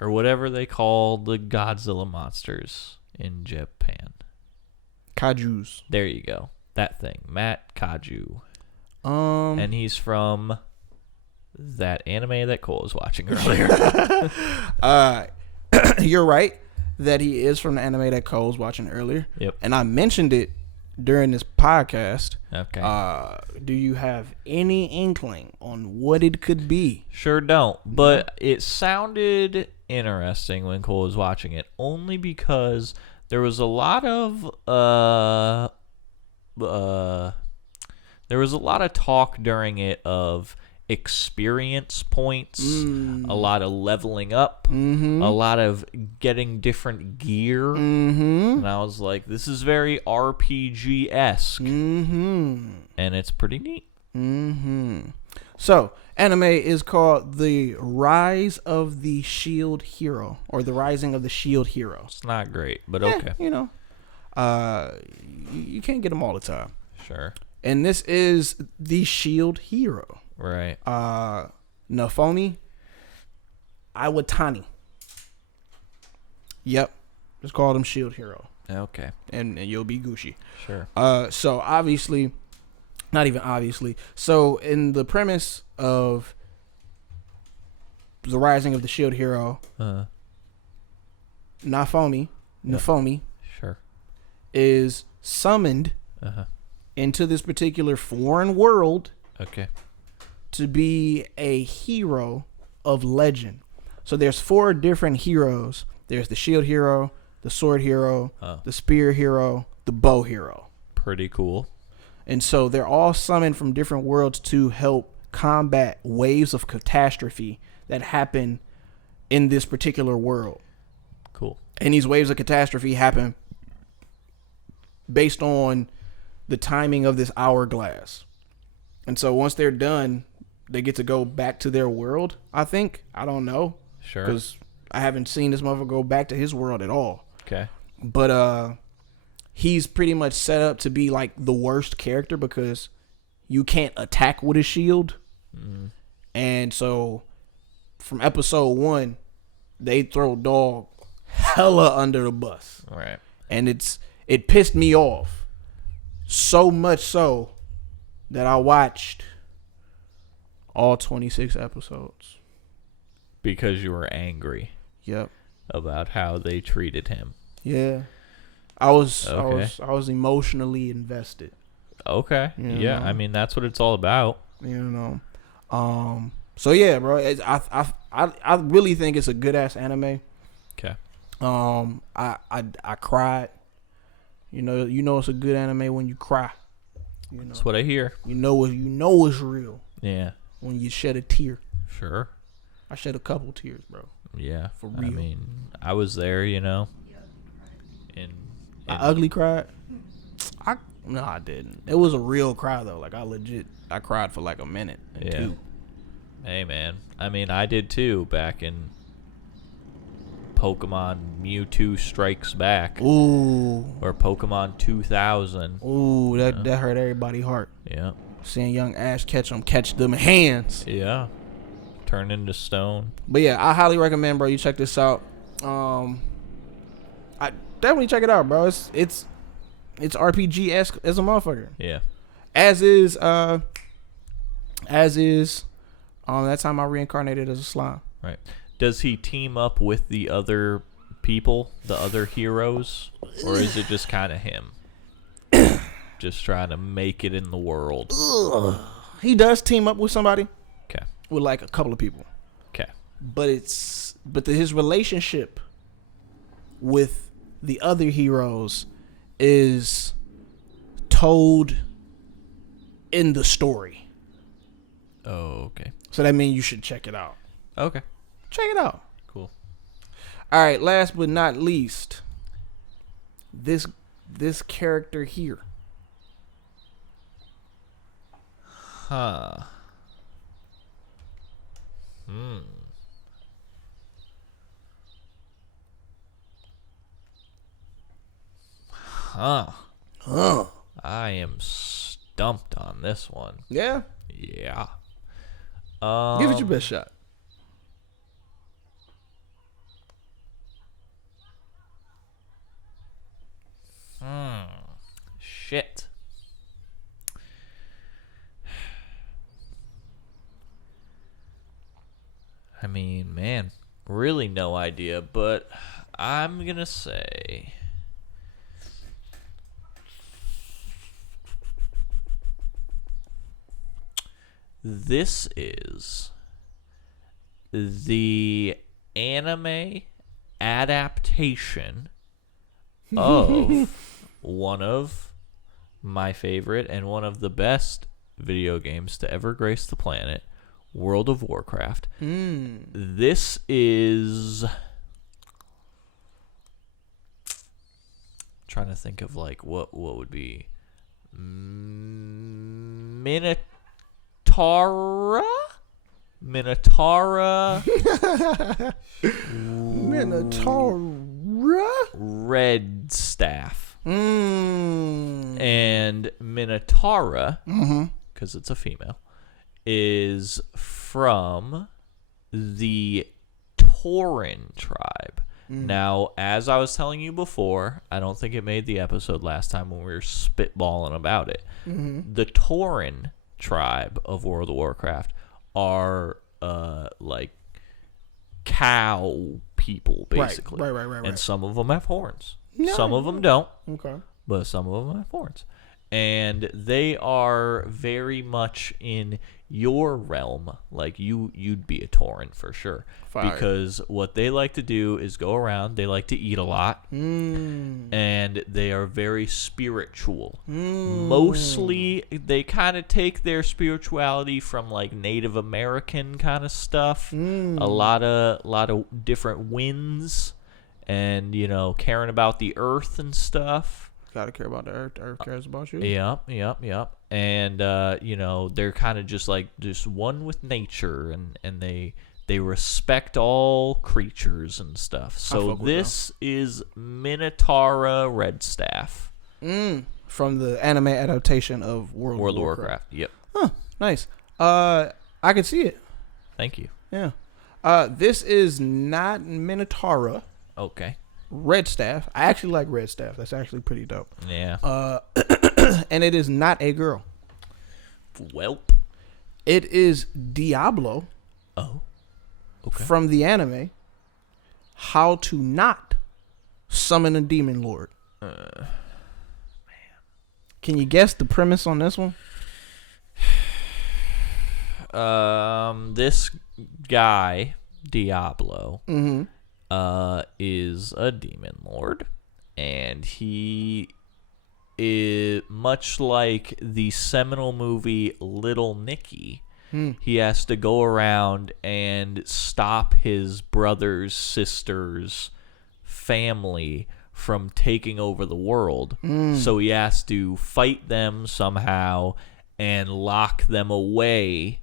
Or whatever they call the Godzilla monsters in Japan. Kajus. There you go. That thing. Matt Kaju. And he's from that anime that Cole was watching earlier. You're right that he is from the anime that Cole was watching earlier. Yep. And I mentioned it during this podcast. Okay. Do you have any inkling on what it could be? Sure don't. But it sounded interesting when Cole was watching it, only because there was a lot of talk during it of experience points, a lot of leveling up, a lot of getting different gear, and I was like, this is very RPG-esque, and it's pretty neat. So, anime is called The Rise of the Shield Hero, or The Rising of the Shield Hero. It's not great, but okay. You know, you can't get them all the time. Sure. And this is the Shield Hero. Right. Nafoni Iwatani. Yep. Just call him Shield Hero. Okay. And you'll be Gucci. Sure. So obviously, not even obviously. So in the premise of the Rising of the Shield Hero, Nafoni Sure. is summoned into this particular foreign world. Okay. To be a hero of legend. So there's 4 different heroes. There's the shield hero, the sword hero, the spear hero, the bow hero. Pretty cool. And so they're all summoned from different worlds to help combat waves of catastrophe that happen in this particular world. Cool. And these waves of catastrophe happen based on the timing of this hourglass. And so once they're done, they get to go back to their world, I think. I don't know. Sure. Because I haven't seen this motherfucker go back to his world at all. Okay. But he's pretty much set up to be like the worst character because you can't attack with a shield. And so from episode 1, they throw Dog hella under the bus. Right. And it pissed me off. So much so that I watched all 26 episodes. Because you were angry. Yep. About how they treated him. Yeah. I was emotionally invested. Okay. Yeah, I mean that's what it's all about. You know. So yeah, bro. I really think it's a good ass anime. Okay. I cried. You know it's a good anime when you cry. You know. That's what I hear. You know it's real. Yeah. When you shed a tear. Sure. I shed a couple tears, bro. Yeah. For real. I mean, I was there, you know. I ugly cried. No, I didn't. It was a real cry though. Like I cried for like a minute and two. Hey man, I mean I did too back in Pokemon Mewtwo Strikes Back. Ooh. Or Pokemon 2000. Ooh, that hurt everybody's heart. Yeah. Seeing young Ash catch them hands. Yeah. Turn into stone. But yeah, I highly recommend, bro. You check this out. I definitely check it out, bro. It's RPG-esque as a motherfucker. Yeah. As is that time I reincarnated as a slime. Right. Does he team up with the other people, the other heroes, or is it just kind of him? Just trying to make it in the world. He does team up with somebody. Okay. With like a couple of people. Okay. But his relationship with the other heroes is told in the story. Oh, okay. So that means you should check it out. Okay. Check it out. Cool. All right, last but not least, this character here. Huh. Huh. I am stumped on this one. Yeah? Yeah. Give it your best shot. Shit. I mean, man, really no idea, but I'm going to say this is the anime adaptation of one of my favorite and one of the best video games to ever grace the planet, World of Warcraft. This is... trying to think of like what would be Minotaura Red Staff. And Minotaura, because it's a female, is from the Tauren tribe. Now, as I was telling you before, I don't think it made the episode last time when we were spitballing about it. The Tauren tribe of World of Warcraft are like cow people, basically. Right. And some of them have horns. Some of them don't. Okay. But some of them have horns. And they are very much in your realm. Like, you'd be a Tauren for sure. Fire. Because what they like to do is go around. They like to eat a lot. And they are very spiritual. Mostly, they kind of take their spirituality from, like, Native American kind of stuff. A lot of different winds. And, you know, caring about the earth and stuff. Gotta care about the earth. The earth cares about you. Yep. And, you know, they're kind of just one with nature, and they respect all creatures and stuff. So this is Minotaura Red Staff. From the anime adaptation of World of Warcraft. Yep. Huh, nice. I can see it. Thank you. Yeah. This is not Minotaura. Okay. Red Staff. I actually like Red Staff. That's actually pretty dope. Yeah. And it is not a girl. Welp. It is Diablo. Oh. Okay. From the anime How to Not Summon a Demon Lord. Man. Can you guess the premise on this one? This guy, Diablo, is a demon lord, and he is much like the seminal movie Little Nicky. He has to go around and stop his brother's sister's family from taking over the world. So he has to fight them somehow and lock them away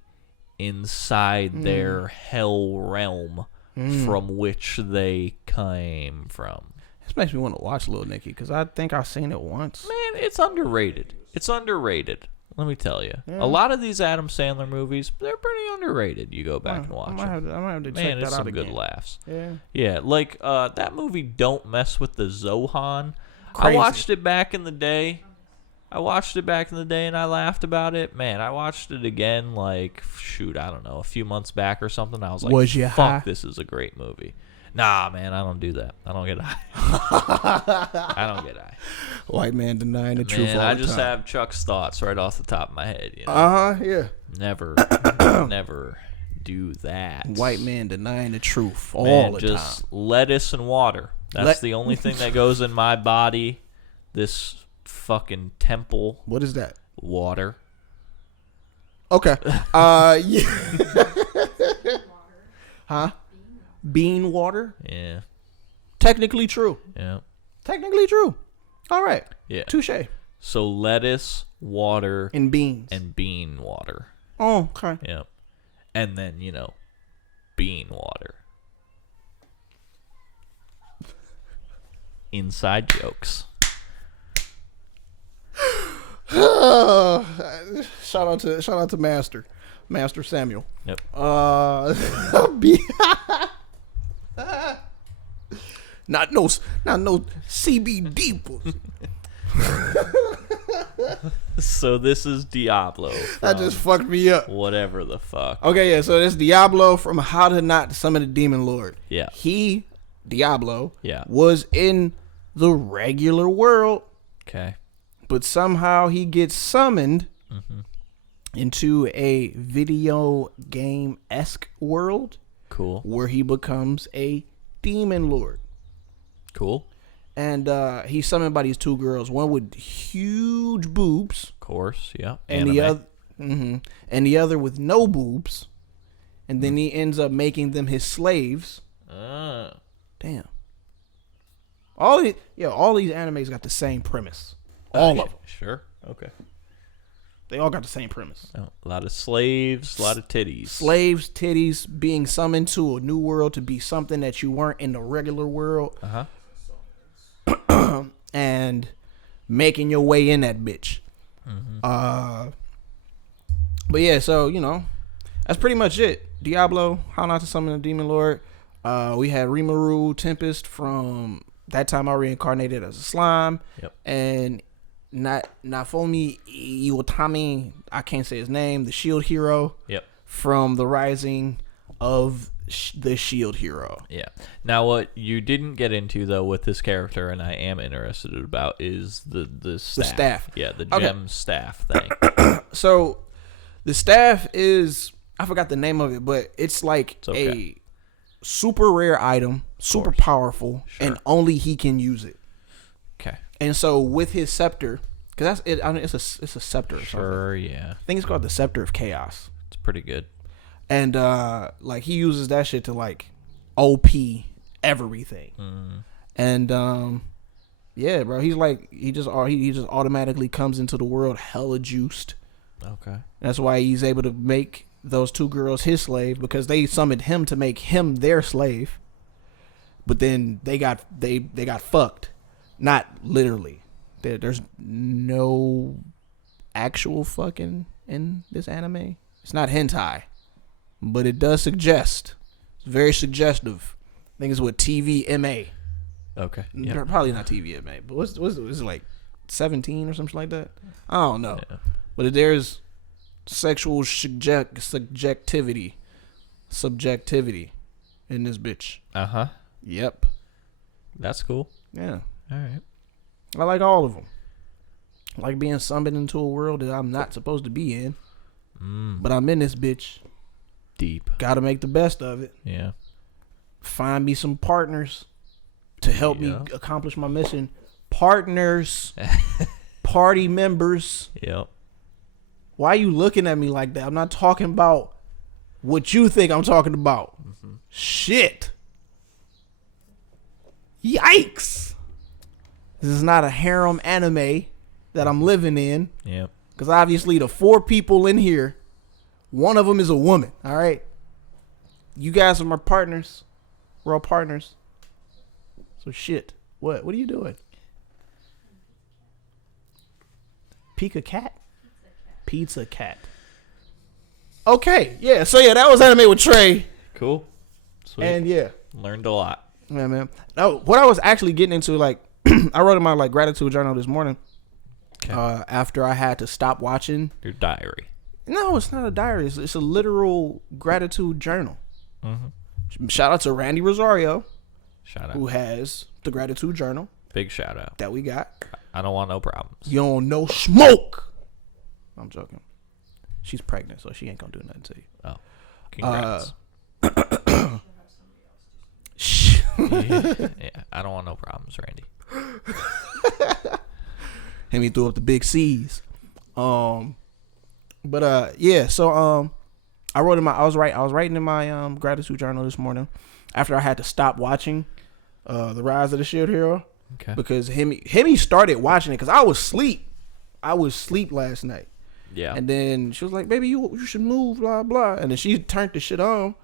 inside their hell realm from which they came from. This makes me want to watch Little Nicky because I think I've seen it once. Man, it's underrated. Let me tell you. Yeah. A lot of these Adam Sandler movies, they're pretty underrated. You go back and watch them. I might have to check Man, that it's out some again. good laughs. Yeah, like that movie Don't Mess with the Zohan. Crazy. I watched it back in the day. And I laughed about it. Man, I watched it again like, I don't know, a few months back or something. I was like, was you high? This is a great movie. Nah, man, I don't do that. I don't get high. White man denying the truth all the time. I just have Chuck's thoughts right off the top of my head. You know? Yeah. Never do that. White man denying the truth all the time. Just lettuce and water. That's the only thing that goes in my body. This fucking temple. What is that? Water. Okay. Yeah. Huh? Bean water? Yeah. Technically true. Yeah. Technically true. All right. Yeah. Touche. So lettuce, water, and beans. And bean water. Oh, okay. Yeah. And then, bean water. Inside jokes. Shout out to Master Samuel. Yep. Not no CBD. So this is Diablo. That just fucked me up. Whatever the fuck. Okay, yeah, so this Diablo from How to Not Summon the Demon Lord. Yeah. He, Diablo, was in the regular world. Okay. But somehow he gets summoned into a video game-esque world. Cool. Where he becomes a demon lord. Cool. And he's summoned by these two girls, one with huge boobs, of course, yeah, and the other with no boobs, and then he ends up making them his slaves. Damn. All these animes got the same premise. All of them. Sure. Okay. They all got the same premise. Oh, a lot of slaves, a lot of titties. Slaves, titties, being summoned to a new world to be something that you weren't in the regular world. And making your way in that bitch. But yeah, so, that's pretty much it. Diablo, How Not to Summon a Demon Lord. We had Rimuru Tempest from That Time I Reincarnated as a Slime. Yep. And Nafomi Iwatani, I can't say his name, the Shield Hero. Yep. From The Rising of the Shield Hero. Yeah. Now, what you didn't get into though with this character, and I am interested about, is the staff. The staff. Yeah, the gem staff thing. So, the staff is, I forgot the name of it, but it's like a super rare item, super powerful, and only he can use it. Okay. And so with his scepter, because that's it, it's a scepter. Or something. Sure. Yeah. I think it's called the Scepter of Chaos. It's pretty good. And like he uses that shit to like OP everything. And yeah, bro, he just automatically comes into the world hella juiced. Okay. That's why he's able to make those two girls his slave, because they summoned him to make him their slave. But then they got fucked. Not literally. There's no actual fucking in this anime. It's not hentai, but it does suggest. It's very suggestive. I think it's what TVMA. Okay. Yep. Probably not TVMA, but what's it like 17 or something like that? I don't know. Yeah. But there's sexual subjectivity in this bitch. Yep. That's cool. Yeah. All right. I like all of them. I like being summoned into a world that I'm not supposed to be in. But I'm in this bitch. Deep. Gotta make the best of it. Yeah. Find me some partners to help me accomplish my mission. Partners. Party members. Yep. Why are you looking at me like that? I'm not talking about what you think I'm talking about. Shit. Yikes. This is not a harem anime that I'm living in. Yep. Because obviously the 4 people in here, one of them is a woman. All right. You guys are my partners. We're all partners. So shit. What are you doing? Pika Cat? Pizza Cat. Okay. Yeah. So yeah, that was anime with Trey. Cool. Sweet. And yeah. Learned a lot. Yeah, man. Now, what I was actually getting into, like, I wrote in my like gratitude journal this morning. After I had to stop watching your diary. No, it's not a diary. It's a literal gratitude journal. Shout out to Randy Rosario. Shout out. Who has the gratitude journal. Big shout out. That we got. I don't want no problems. You don't know smoke. I'm joking. She's pregnant, so she ain't gonna do nothing to you. Oh, congrats. Yeah, I don't want no problems, Randy. Hit me threw up the big C's. Yeah, so I wrote in I was writing in my gratitude journal this morning after I had to stop watching The Rise of the Shield Hero. Okay. Because Hemi started watching it because I was asleep. I was asleep last night. Yeah. And then she was like, "Baby, you should move, blah blah." And then she turned the shit on.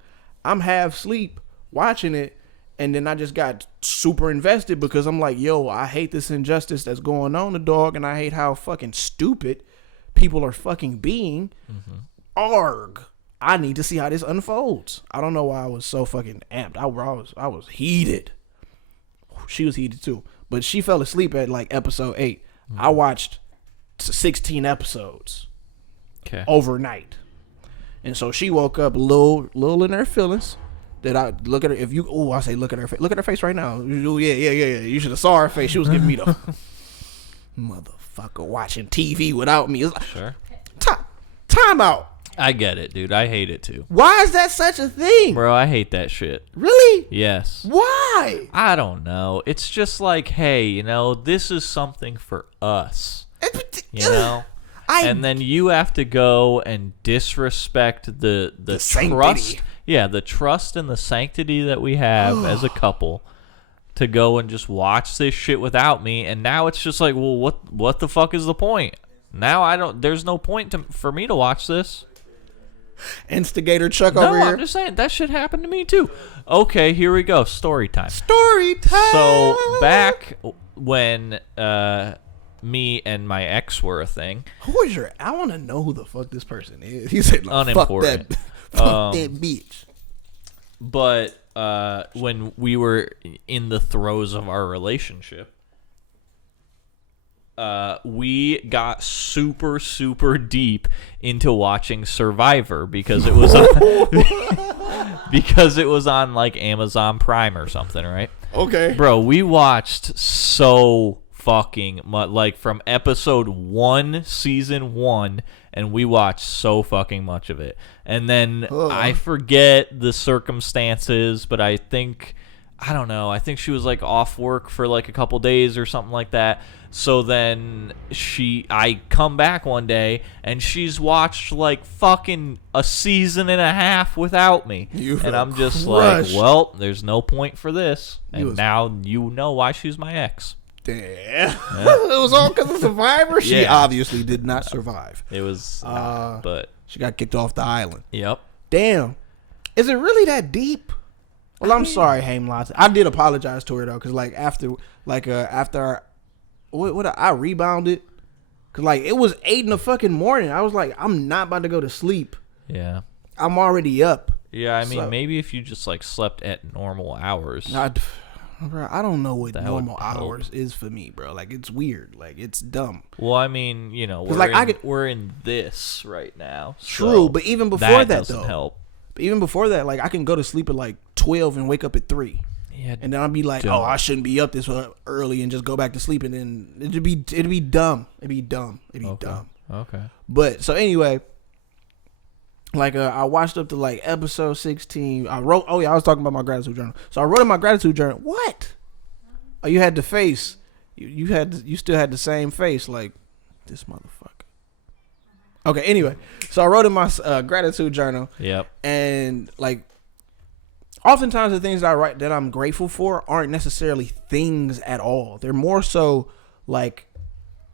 I'm half asleep watching it. And then I just got super invested because I'm like, yo, I hate this injustice that's going on, the dog, and I hate how fucking stupid people are fucking being. Arg. I need to see how this unfolds. I don't know why I was so fucking amped. I was heated. She was heated too. But she fell asleep at like episode 8. I watched 16 episodes. Okay. Overnight. And so she woke up a little in her feelings. That I look at her. If you, I say look at her face. Look at her face right now. Yeah. You should have saw her face. She was giving me the motherfucker watching TV without me. It's like, sure. Time out. I get it, dude. I hate it too. Why is that such a thing? Bro, I hate that shit. Really? Yes. Why? I don't know. It's just like, hey, this is something for us. And then you have to go and disrespect the trust. Yeah, the trust and the sanctity that we have as a couple to go and just watch this shit without me. And now it's just like, well, what the fuck is the point? Now there's no point for me to watch this. Instigator Chuck over here. No, I'm just saying that shit happened to me too. Okay, here we go. Story time. So back when me and my ex were a thing. Who is your? I want to know who the fuck this person is. He said, unimportant. Fuck that bitch. But when we were in the throes of our relationship, we got super, super deep into watching Survivor because it was on like Amazon Prime or something, right? Okay. Bro, we watched so fucking much, like from episode 1, season 1, and we watched so fucking much of it. And then I forget the circumstances, but I think she was like off work for like a couple days or something like that. So then I come back one day and she's watched like fucking a season and a half without me. And I'm just crushed. Like, well, there's no point for this. And now you know why she's my ex. Damn. Yeah. It was all because of Survivor? She obviously did not survive. It was but she got kicked off the island. Yep. Damn. Is it really that deep? Well, I'm sorry, Haim-Lots. I did apologize to her though, because like after I rebounded, because like it was 8 in the fucking morning. I was like, I'm not about to go to sleep. Yeah. I'm already up. Yeah, I mean, maybe if you just like slept at normal hours. Bro, I don't know what normal hours is for me, bro. Like, it's weird. Like, it's dumb. Well, I mean, we're in this right now. True, but even before that doesn't help. But even before that, like, I can go to sleep at like 12 and wake up at 3. Yeah, and then I'll be like, I shouldn't be up this early and just go back to sleep, and then it'd be dumb. It'd be dumb. Okay. But so anyway, like I watched up to like episode 16. I wrote. Oh yeah, I was talking about my gratitude journal. So I wrote in my gratitude journal. What? Oh, you had the face. You still had the same face, like this motherfucker. Okay. Anyway, so I wrote in my gratitude journal. Yep. And like, oftentimes the things that I write that I'm grateful for aren't necessarily things at all. They're more so like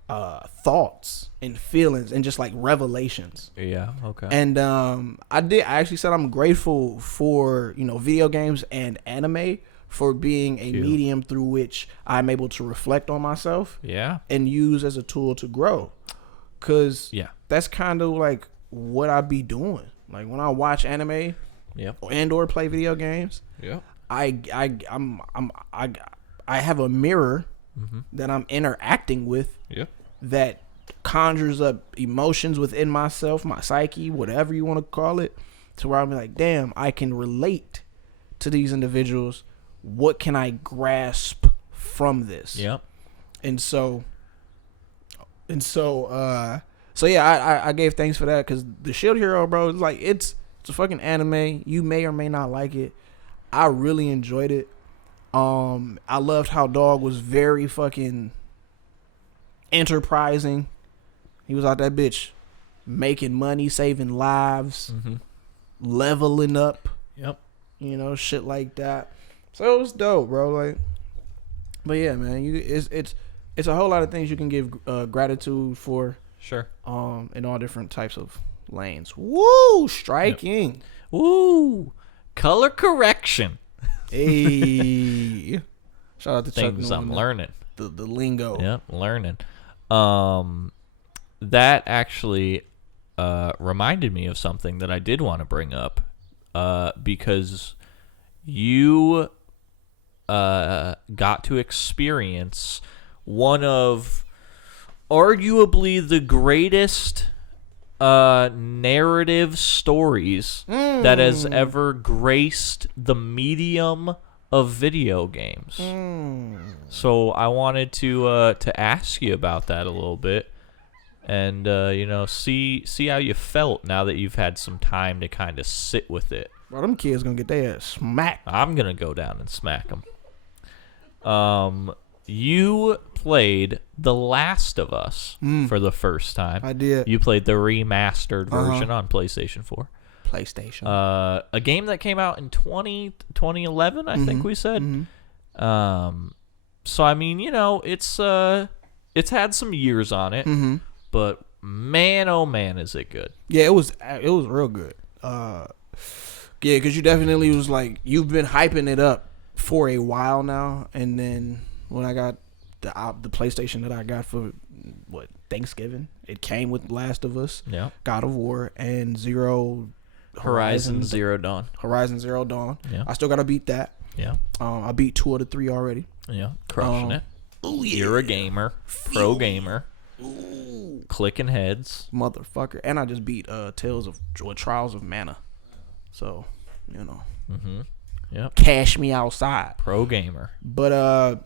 thoughts and feelings and just like revelations. Yeah. Okay. And I actually said I'm grateful for video games and anime for being a medium through which I'm able to reflect on myself. Yeah. And use as a tool to grow. Cause that's kind of like what I be doing. Like when I watch anime. Yep. And/or play video games. Yep. I have a mirror that I'm interacting with. Yep. That conjures up emotions within myself, my psyche, whatever you want to call it, to where I'm like, damn, I can relate to these individuals. What can I grasp from this? Yep. And so yeah, I gave thanks for that, because the Shield Hero, bro, is like it's a fucking anime. You may or may not like it. I really enjoyed it. I loved how Dog was very fucking enterprising. He was out that bitch making money, saving lives, leveling up. Yep. Shit like that. So it was dope, bro. Like, but yeah, man, it's a whole lot of things you can give gratitude for. Sure. In all different types of lanes. Woo! Striking. Yep. Woo! Color correction. Hey. Shout out to things Chuck I'm learning. The lingo. Yep, learning. That actually reminded me of something that I did want to bring up, because you got to experience one of arguably the greatest narrative stories that has ever graced the medium of video games. So I wanted to ask you about that a little bit, and see how you felt now that you've had some time to kind of sit with it. Bro, them kids gonna get their ass smacked. I'm gonna go down and smack them. You played The Last of Us for the first time. I did. You played the remastered version on PlayStation 4. PlayStation. A game that came out in 2011, I think we said. So I mean, it's had some years on it, but man, oh man, is it good? Yeah, it was real good. Yeah, because you definitely was like, you've been hyping it up for a while now, and then when I got the PlayStation that I got for Thanksgiving, it came with Last of Us, God of War, and Horizon Zero Dawn. Horizon Zero Dawn. Yeah. I still gotta beat that. Yeah. I beat 2 of the 3 already. Yeah, crushing it. Ooh, yeah. You're a gamer, pro gamer, clicking heads, motherfucker. And I just beat Trials of Mana. So, cash me outside. Pro gamer. But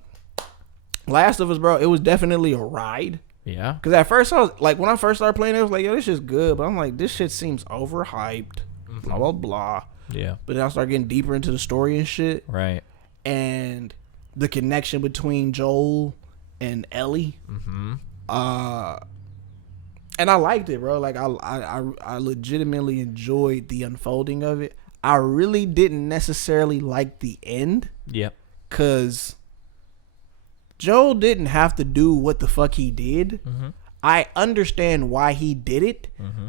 Last of Us, bro, it was definitely a ride. Yeah. Because at first, I was like, when I first started playing, it was like, yo, this shit's good. But I'm like, this shit seems overhyped. Blah, blah, blah. Yeah. But then I started getting deeper into the story and shit. Right. And the connection between Joel and Ellie. And I liked it, bro. Like, I legitimately enjoyed the unfolding of it. I really didn't necessarily like the end. Yep. Because Joel didn't have to do what the fuck he did. I understand why he did it,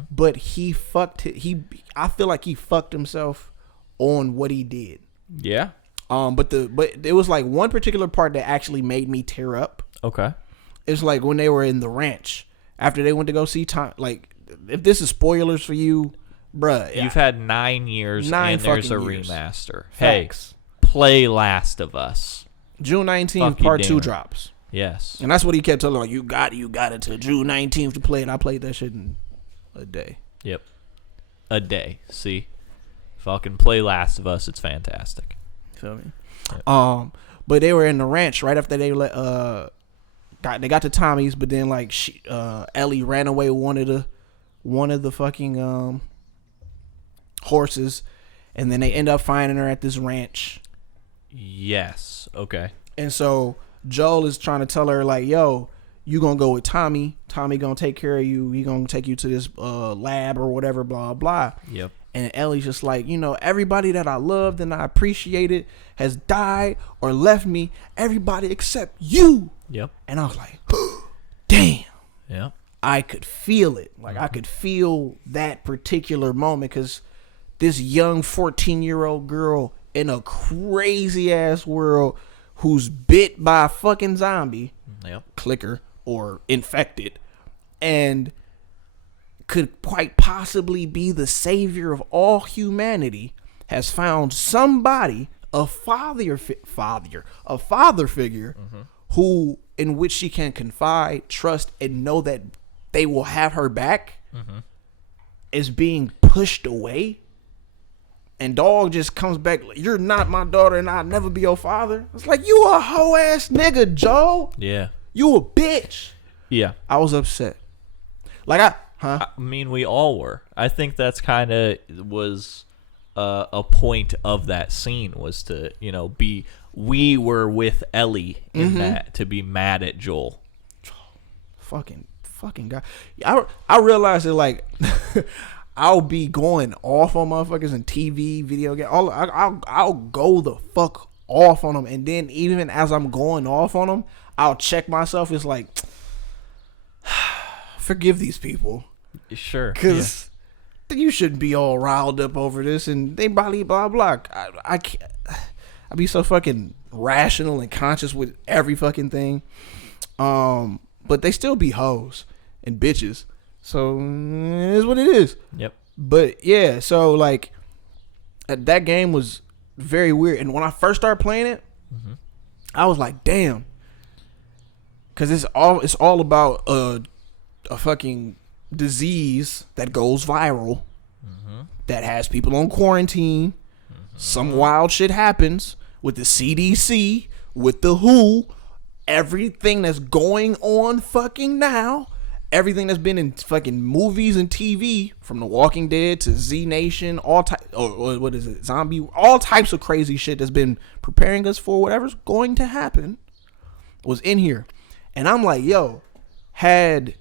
but I feel like he fucked himself on what he did. Yeah. But it was like one particular part that actually made me tear up. Okay. It's like when they were in the ranch after they went to go see Tom. Like, if this is spoilers for you, bruh, you've had 9 years, and there's a years. remaster. Facts. Hey, play Last of Us. June 19th, part 2 drops. Yes. And that's what he kept telling me, like, you got it till June 19th to play it. I played that shit in a day. Yep. A day. See? Fucking play Last of Us. It's fantastic. Feel me? Yep. But they were in the ranch right after they got to Tommy's, but then like Ellie ran away with one of the fucking horses, and then they end up finding her at this ranch. Yes. Okay. And so Joel is trying to tell her, like, yo, you gonna go with Tommy. Tommy gonna take care of you. He gonna take you to this lab or whatever, blah, blah. Yep. And Ellie's just like, everybody that I loved and I appreciated has died or left me. Everybody except you. Yep. And I was like, damn. Yeah. I could feel it. Like, I could feel that particular moment, because this young 14-year-old girl in a crazy-ass world who's bit by a fucking zombie, clicker, or infected, and could quite possibly be the savior of all humanity, has found somebody, a father figure, who, in which she can confide, trust, and know that they will have her back, is being pushed away. And dog just comes back, you're not my daughter and I'll never be your father. It's like, you a hoe ass nigga, Joe. Yeah. You a bitch. Yeah. I was upset. Like, I mean, we all were. I think that's kind of was a point of that scene, was to, we were with Ellie in that, to be mad at Joel. Fucking guy. I realized that, like, I'll be going off on motherfuckers in TV, video game. I'll go the fuck off on them, and then even as I'm going off on them, I'll check myself. It's like, forgive these people. Sure. Because you shouldn't be all riled up over this, and they blah blah blah. I be so fucking rational and conscious with every fucking thing. But they still be hoes and bitches. So it is what it is. Yep. But yeah, so like that game was very weird. And when I first started playing it, I was like, damn, Because it's all about a fucking disease that goes viral, that has people on quarantine. Some wild shit happens with the CDC, with the WHO, everything that's going on fucking now, everything that's been in fucking movies and TV, from The Walking Dead to Z Nation, what is it, zombie, all types of crazy shit that's been preparing us for whatever's going to happen was in here. And I'm like, yo, had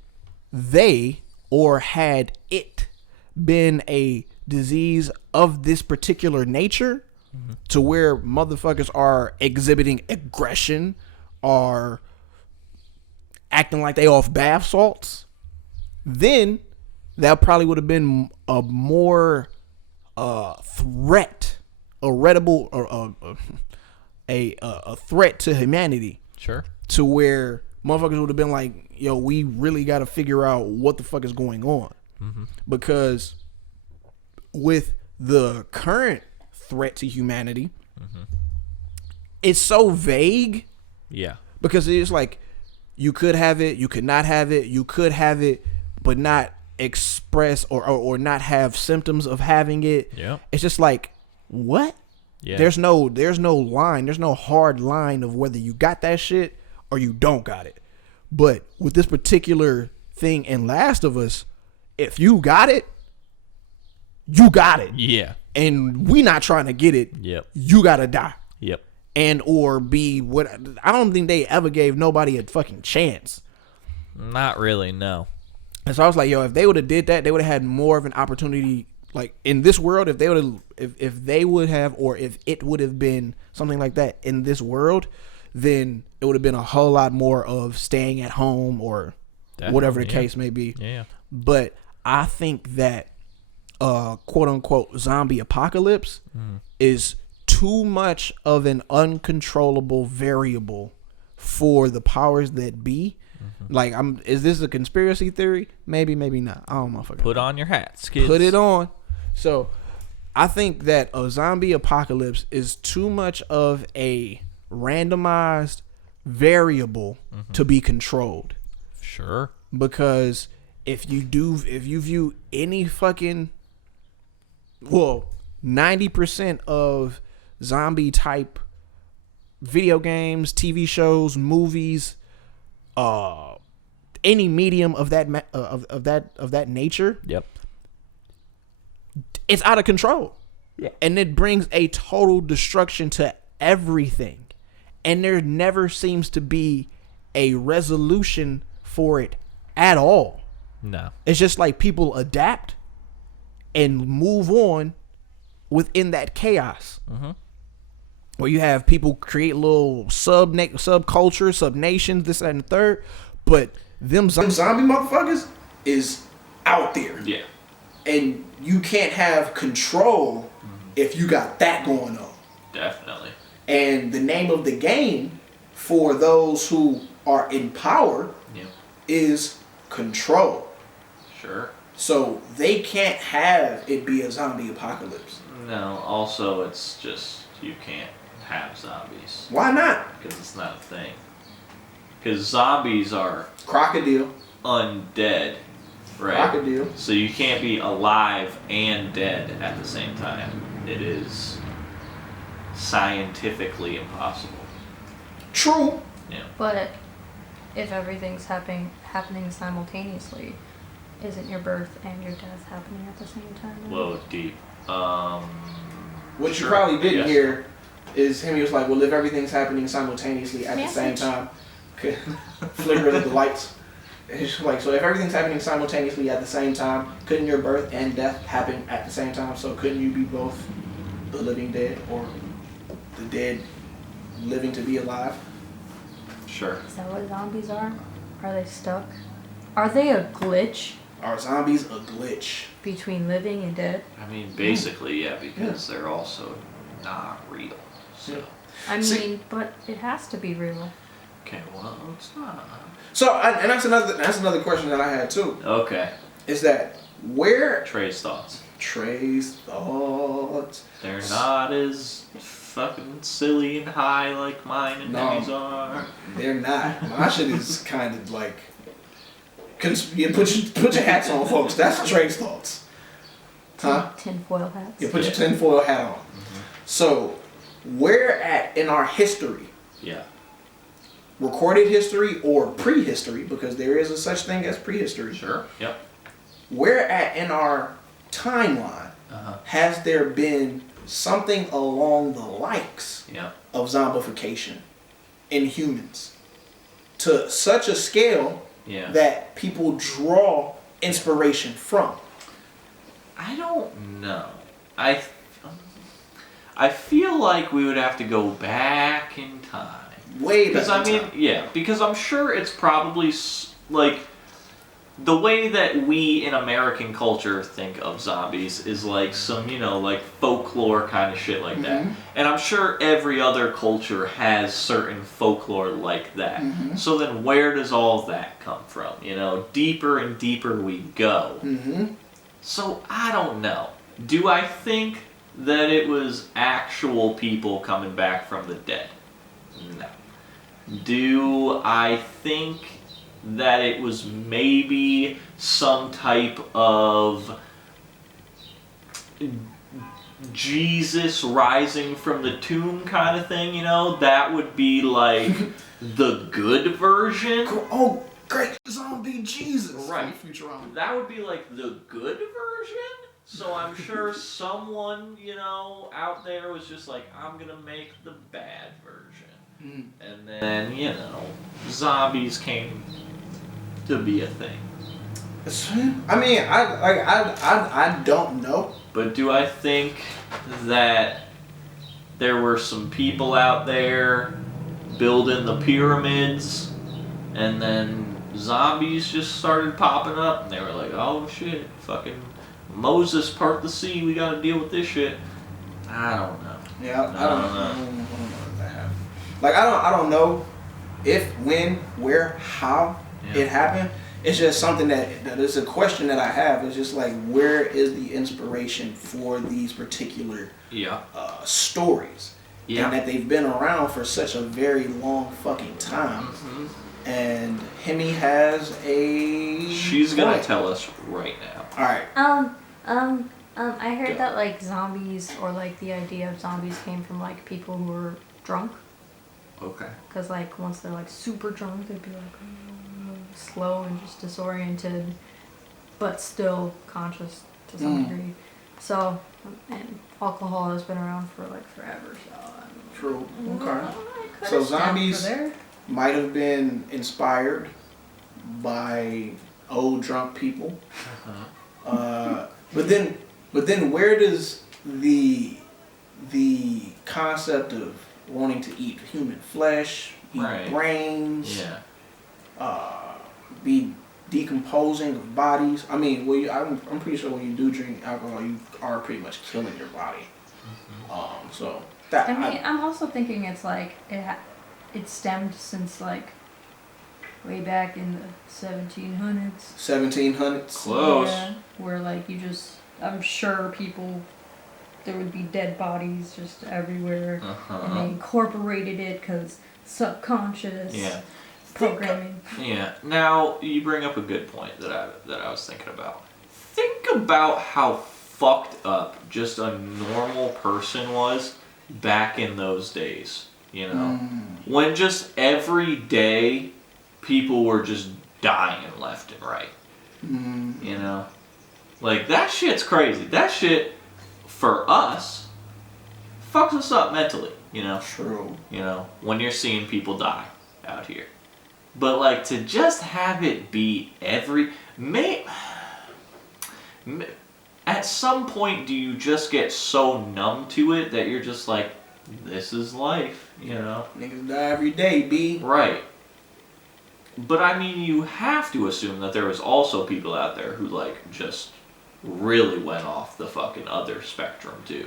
they or had it been a disease of this particular nature, to where motherfuckers are exhibiting aggression, are acting like they off bath salts, then that probably would have been a more threat, a threat to humanity. Sure. To where motherfuckers would have been like, yo, we really got to figure out what the fuck is going on. Because with the current threat to humanity, it's so vague. Yeah. Because it's like, you could have it, you could not have it, you could have it, but not express or not have symptoms of having it. Yeah. It's just like, what? Yeah. There's no line, there's no hard line of whether you got that shit or you don't got it. But with this particular thing in Last of Us, if you got it, you got it. Yeah. And we not trying to get it. Yep. You gotta die. Yep. And or be what, I don't think they ever gave nobody a fucking chance. Not really, no. And so I was like, yo, if they would have did that, they would have had more of an opportunity. Like in this world, if they would have, if they would have, or if it would have been something like that in this world, then it would have been a whole lot more of staying at home or whatever the case may be. Yeah. But I think that quote unquote zombie apocalypse is too much of an uncontrollable variable for the powers that be. Like, is this a conspiracy theory? Maybe, maybe not. I don't know. Put on your hats, kids. Put it on. So I think that a zombie apocalypse is too much of a randomized variable to be controlled. Sure. Because if you view any fucking, 90% of zombie type video games, TV shows, movies, any medium of that nature, yep, it's out of control. Yeah. And it brings a total destruction to everything. And there never seems to be a resolution for it at all. No. It's just like people adapt and move on within that chaos. Where you have people create little subcultures, sub-nations, this, that, and the third. But them zombie motherfuckers is out there. Yeah. And you can't have control if you got that going on. Definitely. And the name of the game for those who are in power is control. Sure. So they can't have it be a zombie apocalypse. No, also it's just, you can't have zombies. Why not? Because it's not a thing. Because zombies are crocodile, undead, right? Crocodile. So you can't be alive and dead at the same time. It is scientifically impossible. True. Yeah. But if everything's happening simultaneously, isn't your birth and your death happening at the same time? Whoa, deep. What you probably didn't hear is him. He was like, "Well, if everything's happening simultaneously at the same time, flicker of the lights." It's like, so if everything's happening simultaneously at the same time, couldn't your birth and death happen at the same time? So couldn't you be both the living dead or the dead living to be alive? Sure. Is that what zombies are? Are they stuck? Are they a glitch? Are zombies a glitch? Between living and dead? I mean, basically, yeah, because they're also not real. So. I mean, but it has to be real. Okay, well, it's not. So, and that's another question that I had too. Okay. Is that where Trey's thoughts. Trey's thoughts. They're not as fucking silly and high like mine and Henny's are. They're not. My shit is kind of like, put your hats on, folks. That's Drake's thoughts. Huh? Tinfoil hats. You put your tinfoil hat on. Mm-hmm. So, where at in our history? Yeah. Recorded history or prehistory, because there is a such thing as prehistory. Sure. Yep. Where at in our timeline has there been something along the likes of zombification in humans to such a scale that people draw inspiration from? I don't know. I feel like we would have to go back in time. Way back in time. Yeah, because I'm sure it's probably like the way that we in American culture think of zombies is like some, like folklore kind of shit like that. And I'm sure every other culture has certain folklore like that. So then where does all that come from? Deeper and deeper we go. So I don't know. Do I think that it was actual people coming back from the dead? No. Do I think that it was maybe some type of Jesus rising from the tomb kind of thing, That would be like the good version. Oh, great zombie Jesus. Right. That would be like the good version. So I'm sure someone, out there was just like, I'm going to make the bad version. And then, zombies came to be a thing. I mean, I don't know. But do I think that there were some people out there building the pyramids and then zombies just started popping up and they were like, oh shit, fucking Moses part the sea, we gotta deal with this shit? I don't know. Yeah, I don't know if that happened. Like, I don't know if, when, where, how it happened. It's just something that is a question that I have. It's just like, where is the inspiration for these particular stories? Yeah. And that they've been around for such a very long fucking time. And Hemi has a... She's going to tell us right now. Alright. I heard that, like, zombies, or, like, the idea of zombies came from, like, people who were drunk. Okay. Because, like, once they're, like, super drunk, they'd be, like, slow and just disoriented, but still conscious to some degree. So, and alcohol has been around for, like, forever, so... True. Okay. So zombies might have been inspired by old drunk people. But then where does the concept of wanting to eat human flesh, eat brains, be decomposing of bodies? I mean, I'm pretty sure when you do drink alcohol, you are pretty much killing your body. So that. I'm also thinking it's like it stemmed since like way back in the 1700s. 1700s. Close. Yeah, where like I'm sure there would be dead bodies just everywhere, and they incorporated it because subconscious programming. Now you bring up a good point that I was thinking about. Think about how fucked up just a normal person was back in those days. When just every day people were just dying left and right. Like, that shit's crazy. That shit, for us, fucks us up mentally, True. When you're seeing people die out here. But, like, to just have it be at some point, do you just get so numb to it that you're just like, this is life, Niggas die every day, B. Right. But, I mean, you have to assume that there was also people out there who, like, just really went off the fucking other spectrum too,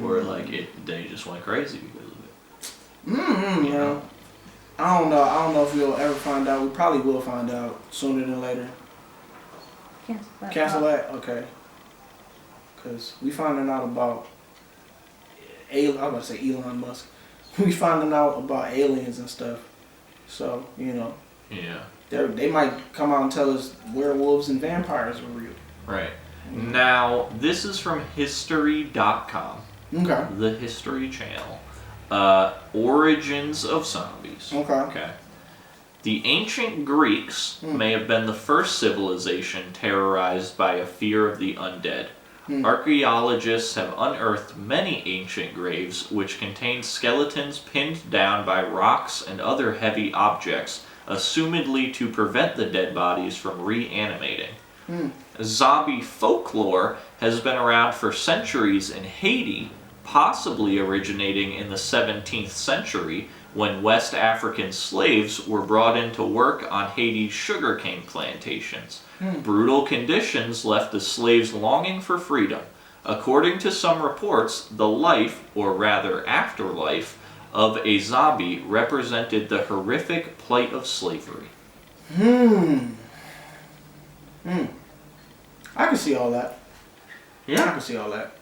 where like they just went crazy because of it. Yeah. I don't know if we'll ever find out. We probably will find out sooner than later. Cancel that. Okay. Because we finding out about I was about to say Elon Musk. We finding out about aliens and stuff. So, you know. Yeah. They might come out and tell us werewolves and vampires are real. Right. Now, this is from History.com. Okay. The History Channel. Origins of zombies. Okay. The ancient Greeks may have been the first civilization terrorized by a fear of the undead. Archaeologists have unearthed many ancient graves which contain skeletons pinned down by rocks and other heavy objects, assumedly to prevent the dead bodies from reanimating. Zombie folklore has been around for centuries in Haiti, possibly originating in the 17th century when West African slaves were brought in to work on Haiti's sugarcane plantations. Brutal conditions left the slaves longing for freedom. According to some reports, the life, or rather afterlife, of a zombie represented the horrific plight of slavery. I can see all that. Yeah. I can see all that.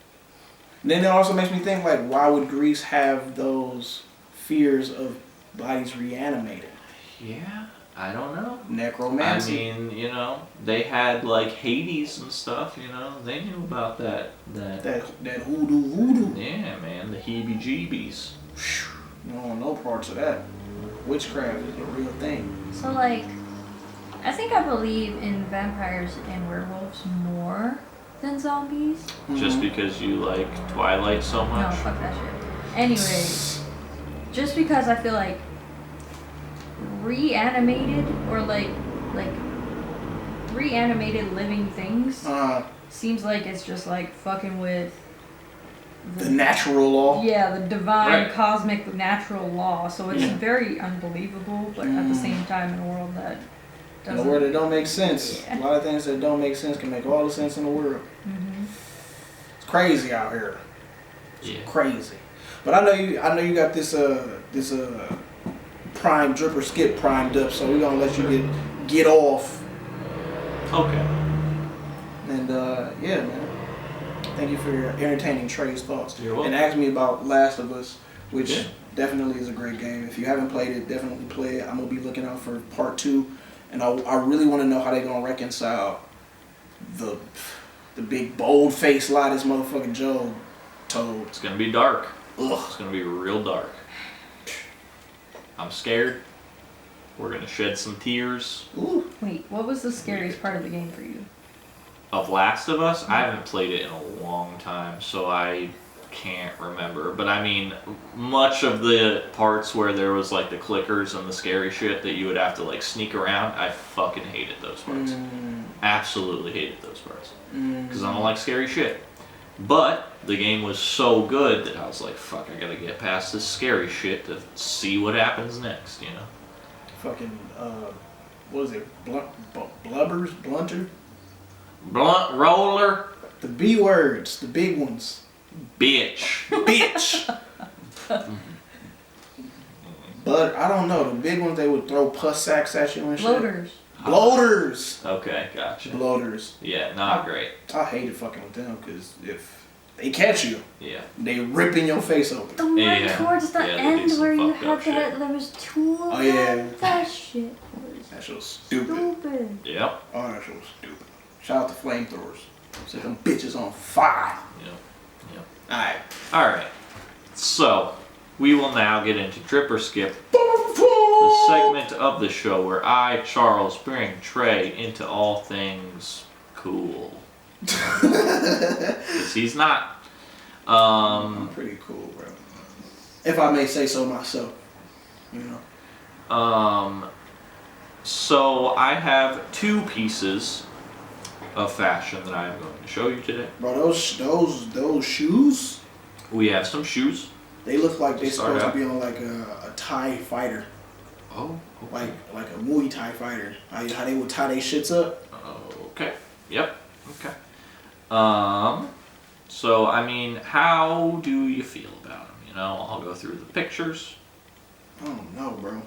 And then it also makes me think, like, why would Greece have those fears of bodies reanimating? Yeah, I don't know. Necromancy. I mean, you know, they had, like, Hades and stuff, you know. They knew about that hoodoo. Yeah, man, the heebie-jeebies. You don't want no parts of that. Witchcraft is a real thing. So, like, I think I believe in vampires and werewolves more than zombies. Just because you like Twilight so much? No, fuck that shit. Anyways, just because I feel like reanimated or like reanimated living things seems like it's just like fucking with the natural law. Yeah, the divine cosmic natural law. So it's very unbelievable, but at the same time in a world that in a world that don't make sense. Yeah. A lot of things that don't make sense can make all the sense in the world. It's crazy out here. It's crazy. But I know you got this prime drip or skip primed up, so we're gonna let you get off. Okay. And yeah, man. Thank you for entertaining Trey's thoughts. You're welcome. And ask me about Last of Us, which definitely is a great game. If you haven't played it, definitely play it. I'm gonna be looking out for part 2. And I really want to know how they're going to reconcile the big bold face lie this motherfucking Joe told. It's going to be dark. Ugh. It's going to be real dark. I'm scared. We're going to shed some tears. Ooh. Wait, what was the scariest part of the game for you? Of Last of Us? I haven't played it in a long time, so I can't remember. But I mean, much of the parts where there was like the clickers and the scary shit that you would have to like sneak around, I fucking hated those parts. Absolutely hated those parts. Because I don't like scary shit. But the game was so good that I was like, fuck, I gotta get past this scary shit to see what happens next, you know? Fucking, what is it? Blunter? Blunt roller? The B words, the big ones. Bitch. But I don't know, the big ones, they would throw pus sacks at you and shit. Bloaters. Okay, gotcha. Bloaters. Yeah, not great. I hated fucking with them because if they catch you, they ripping your face open. The one towards the end where you had that, there was 2 of them. Oh yeah. That shit was stupid. Yep. Oh, that shit was stupid. Shout out to flamethrowers. Set them bitches on fire. Yep. Alright. So, we will now get into Drip or Skip, the segment of the show where I, Charles, bring Trey into all things cool. Because he's not. I'm pretty cool, bro. If I may say so myself. You know. So, I have 2 pieces of fashion that I am going to show you today. Bro, those shoes? We have some shoes. They look like they're supposed to be on like a Thai fighter. Oh, okay. Like a Muay Thai fighter. How they would tie their shits up. Okay. Yep. Okay. So I mean, how do you feel about them? You know, I'll go through the pictures. I don't know, bro.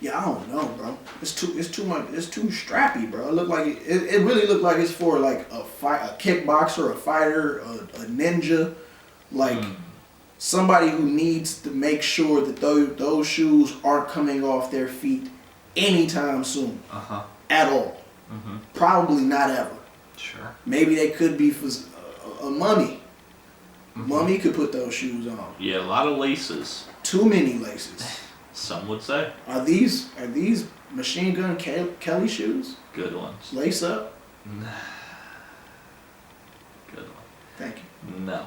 Yeah, I don't know, bro. It's too much. It's too strappy, bro. It looked like it really looked like it's for like a kickboxer, a fighter, a ninja. Like somebody who needs to make sure that those shoes aren't coming off their feet anytime soon. At all. Probably not ever. Sure. Maybe they could be for a mummy. Mummy could put those shoes on. Yeah, a lot of laces. Too many laces. Some would say. Are these Machine Gun Kelly shoes? Good ones. Lace up? Good one. Thank you. No.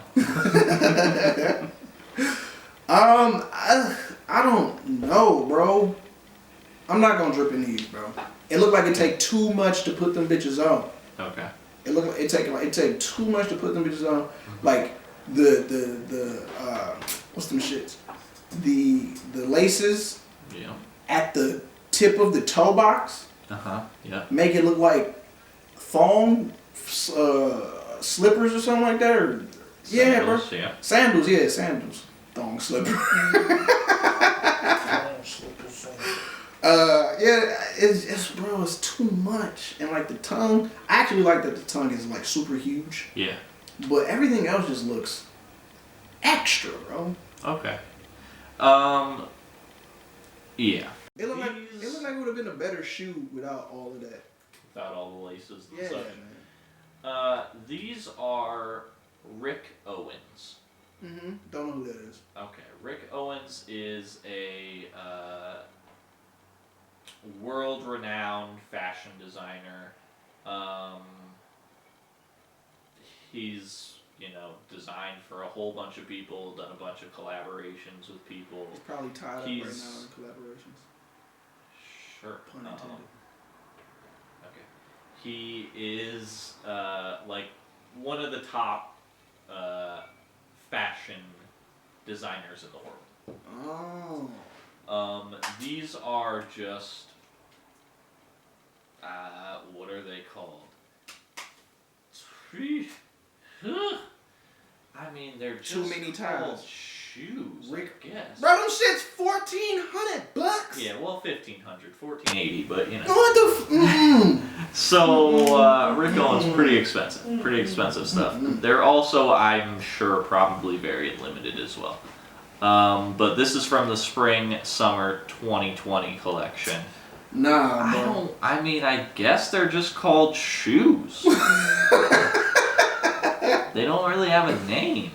I don't know, bro. I'm not gonna drip in these, bro. It looked like it take too much to put them bitches on. Okay. It looked like it take too much to put them bitches on. Like the what's them shits? The laces at the tip of the toe box. Yeah. Make it look like thong slippers or something like that. Or yeah, bro. Yeah. Sandals, yeah, sandals. Thong slipper. It's bro, it's too much. And like the tongue, I actually like that the tongue is like super huge. Yeah. But everything else just looks extra, bro. Okay. Yeah. It looked like it would have been a better shoe without all of that. Without all the laces and yeah, such. Man. These are Rick Owens. Don't know who that is. Okay. Rick Owens is a world-renowned fashion designer. He's, designed for a whole bunch of people, done a bunch of collaborations with people. He's probably tied up right now in collaborations. Sure. Pun intended. Okay. He is like one of the top fashion designers in the world. Oh. These are just what are they called? I mean, they're just too many times. Shoes, Rick, I guess. Bro, them shit's $1,400. Yeah, well, $1,500, $1,480, but What the? So Rick Owens, pretty expensive stuff. They're also, I'm sure, probably very limited as well. But this is from the spring/summer 2020 collection. Nah, bro. I guess they're just called shoes. They don't really have a name.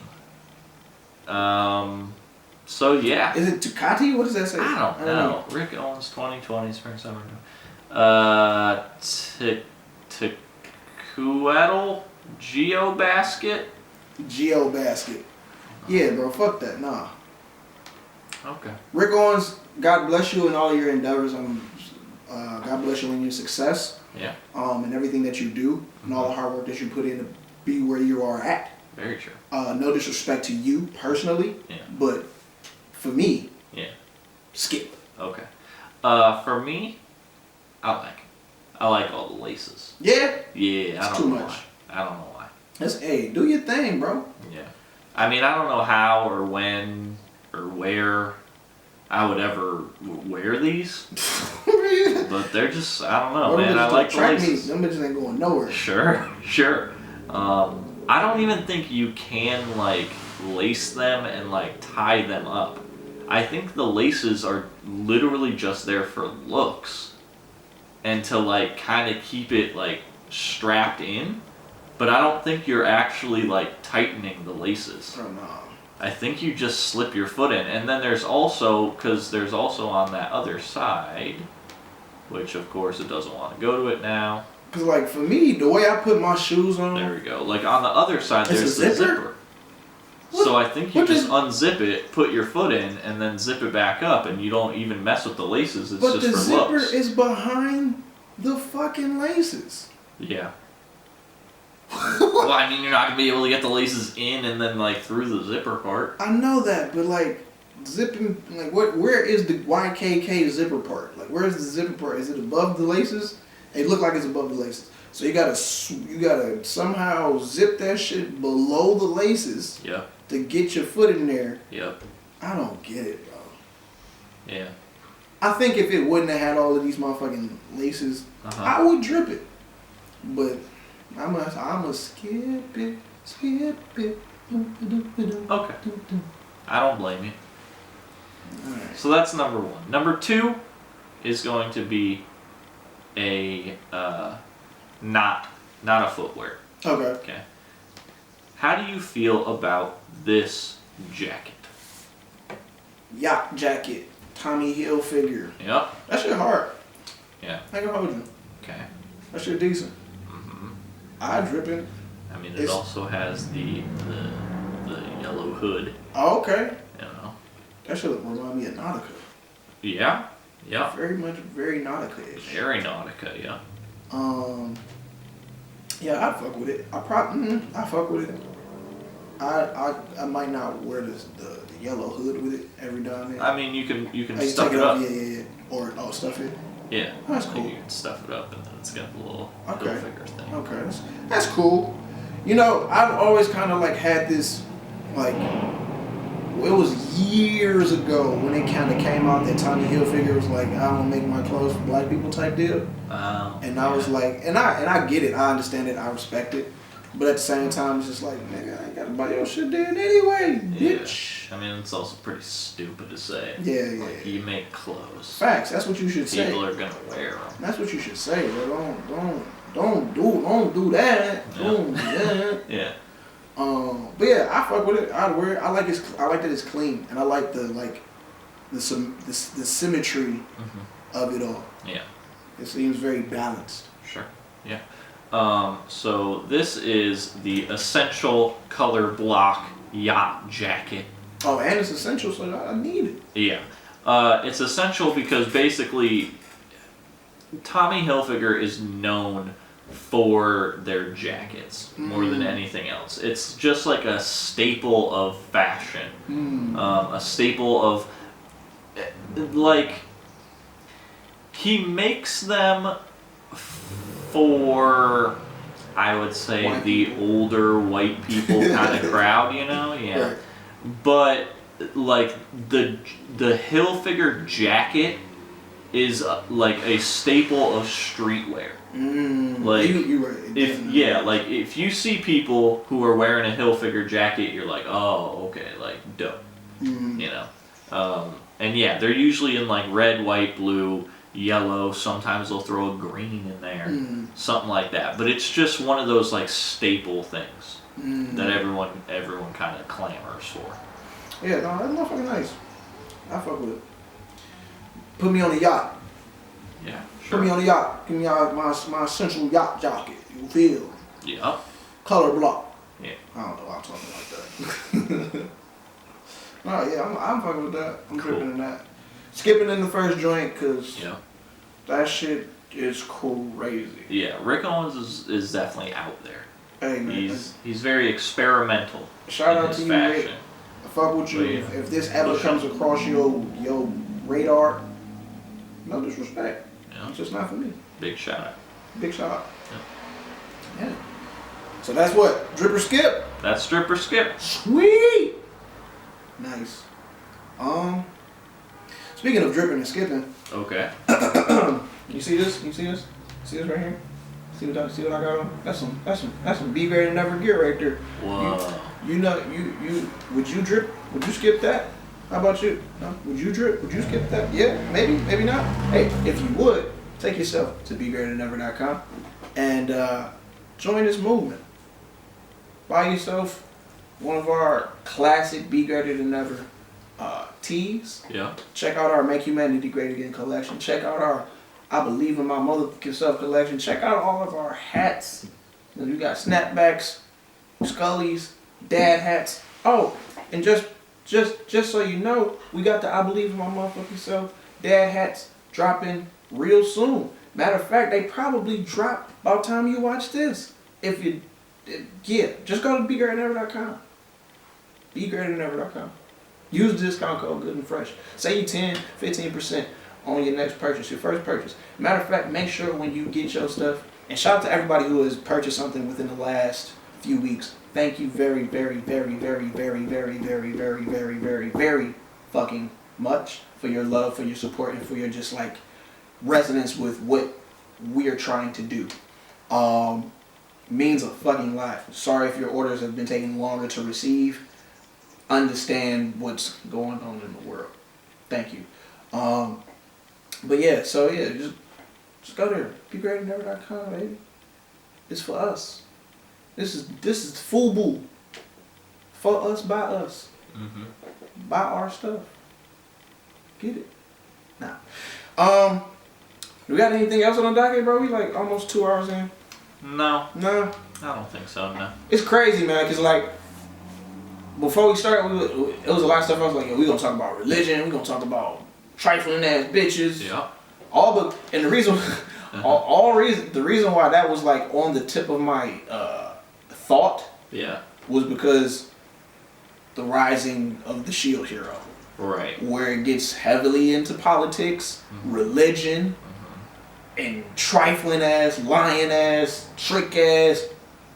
So yeah. Is it Ducati? What does that say? I don't know. Rick Owens 2020 spring/summer. Tequetl GeoBasket. GeoBasket. Yeah, bro. Fuck that. Nah. Okay. Rick Owens, God bless you in all your endeavors. God bless you in your success. Yeah. And everything that you do and all the hard work that you put in to be where you are at. Very true. No disrespect to you personally. Yeah. But for me. Yeah. Skip. Okay. For me, I like all the laces. Yeah. Yeah. It's too much. I don't know why. Do your thing, bro. Yeah. I don't know how or when or where I would ever wear these. But they're just, I don't know, man. I like the laces. Them bitches ain't going nowhere. Sure. I don't even think you can, lace them and, tie them up. I think the laces are literally just there for looks. And to, kind of keep it, strapped in. But I don't think you're actually, tightening the laces. Oh, no. I think you just slip your foot in. And then there's also on that other side, which, of course, it doesn't want to go to it now. Because, for me, the way I put my shoes on... There we go. On the other side, there's the zipper. So I think you just unzip it, put your foot in, and then zip it back up, and you don't even mess with the laces. It's just for looks. But the zipper is behind the fucking laces. Yeah. Well, you're not going to be able to get the laces in and then, through the zipper part. I know that, but, zipping... where is the YKK zipper part? Where's the zipper part? Is it above the laces? It look like it's above the laces. So you gotta somehow zip that shit below the laces. Yeah. To get your foot in there. Yep. I don't get it, bro. Yeah. I think if it wouldn't have had all of these motherfucking laces, I would drip it. But I'ma skip it. Okay. I don't blame you. Right. So that's number 1. Number 2 is going to be a not a footwear. Okay. How do you feel about this jacket? Yacht jacket, Tommy Hilfiger. Yep. That shit hard. Yeah. I can hold you. Okay. That shit decent. I dripping. I mean, it also has the yellow hood. Oh, okay. You know. That should remind me of Nautica. Yeah. Yeah. Very Nautica-ish. Very Nautica, yeah. Yeah, I fuck with it. I fuck with it. I might not wear the yellow hood with it every now and then. I mean, you can stuff it up. Yeah. Or stuff it. Yeah. That's cool. You can stuff it up and then it's got a little figure thing. Okay, that's cool. You know, I've always kind of like had this, like, it was years ago when it kind of came out that Tommy Hilfiger was like, I don't make my clothes for black people type deal. And I was like, and I get it, I understand it, I respect it. But at the same time, it's just like, nigga, I ain't gotta buy your shit then anyway, bitch. I mean, it's also pretty stupid to say. Yeah. Like, you make clothes. Facts. That's what you should say. People are gonna wear them. That's what you should say, bro. Don't do that. Don't do that. Yeah. But yeah, I fuck with it. I'd wear it. I like that it's clean, and I like the symmetry of it all. Yeah. It seems very balanced. Sure. Yeah. So this is the Essential Color Block Yacht Jacket. Oh, and it's essential, so I need it. Yeah. It's essential because basically Tommy Hilfiger is known for their jackets more than anything else. It's just like a staple of fashion. A staple of, like, he makes them for, I would say, white the people. Older white people kind of crowd, you know? Yeah. Right. But, like, the Hilfiger jacket is like a staple of streetwear. Like, you're right. if you see people who are wearing a Hilfiger jacket, you're like, oh, okay, like, dope. You know? And yeah, they're usually in like red, white, blue, yellow. Sometimes they'll throw a green in there, something like that. But it's just one of those like staple things that everyone kind of clamors for. Yeah, no, that's motherfucking nice. I fuck with it. Put me on the yacht. Yeah, sure. Put me on the yacht. Give me my essential yacht jacket. You feel? Yeah. Color block. Yeah. I don't know why I'm talking like that. No, yeah, I'm fucking with that. I'm tripping in that. Skipping in the first joint because that shit is crazy. Yeah, Rick Owens is definitely out there. Hey man, he's very experimental. Shout out to you, fashion. Rick. I fuck with you. If this ever comes across your radar, no disrespect. Yeah. It's just not for me. Big shout out. Big shout out. Yeah. So that's what? Drip or skip? That's drip or skip. Sweet. Nice. Speaking of dripping and skipping. Okay. You see this? You see this? See this right here? See what I got on? That's some be greater than ever gear right there. Whoa. You know would you drip? Would you skip that? How about you? No? Would you drip? Would you skip that? Yeah, maybe not. Hey, if you would, take yourself to begreaterthanever.com and join this movement. Buy yourself one of our classic Be Greater Than Ever tees. Yeah. Check out our Make Humanity Great Again collection. Check out our I Believe in My Motherfucking Self collection. Check out all of our hats. We got snapbacks, Scullies, dad hats. Oh, and just so you know, we got the I Believe in My Motherfucking Self dad hats dropping real soon. Matter of fact, they probably drop by the time you watch this. If you, just go to begreaterthanever.com. begreaterthanever.com. Use the discount code Good and Fresh. Save 15% on your next purchase, your first purchase. Matter of fact, make sure when you get your stuff, and shout out to everybody who has purchased something within the last few weeks. Thank you very, very, very, very, very, very, very, very, very, very, very fucking much for your love, for your support, and for your just like resonance with what we are trying to do. means a fucking lot. Sorry if your orders have been taking longer to receive. Understand what's going on in the world. Thank you. But yeah, so yeah, just go there. BeGreatandNever.com, baby. It's for us. This is FUBU. For us, by us. Mm-hmm. Buy our stuff. Get it. Nah. We got anything else on the docket, bro? We like almost 2 hours in. No. No? I don't think so, no. It's crazy, man, because like, before we started, it was a lot of stuff I was like, yo, we gonna talk about religion, we gonna talk about trifling ass bitches. Yeah. And the reason, the reason why that was like on the tip of my thought was because the rising of the shield hero. Right. Where it gets heavily into politics, religion, and trifling ass, lying ass, trick ass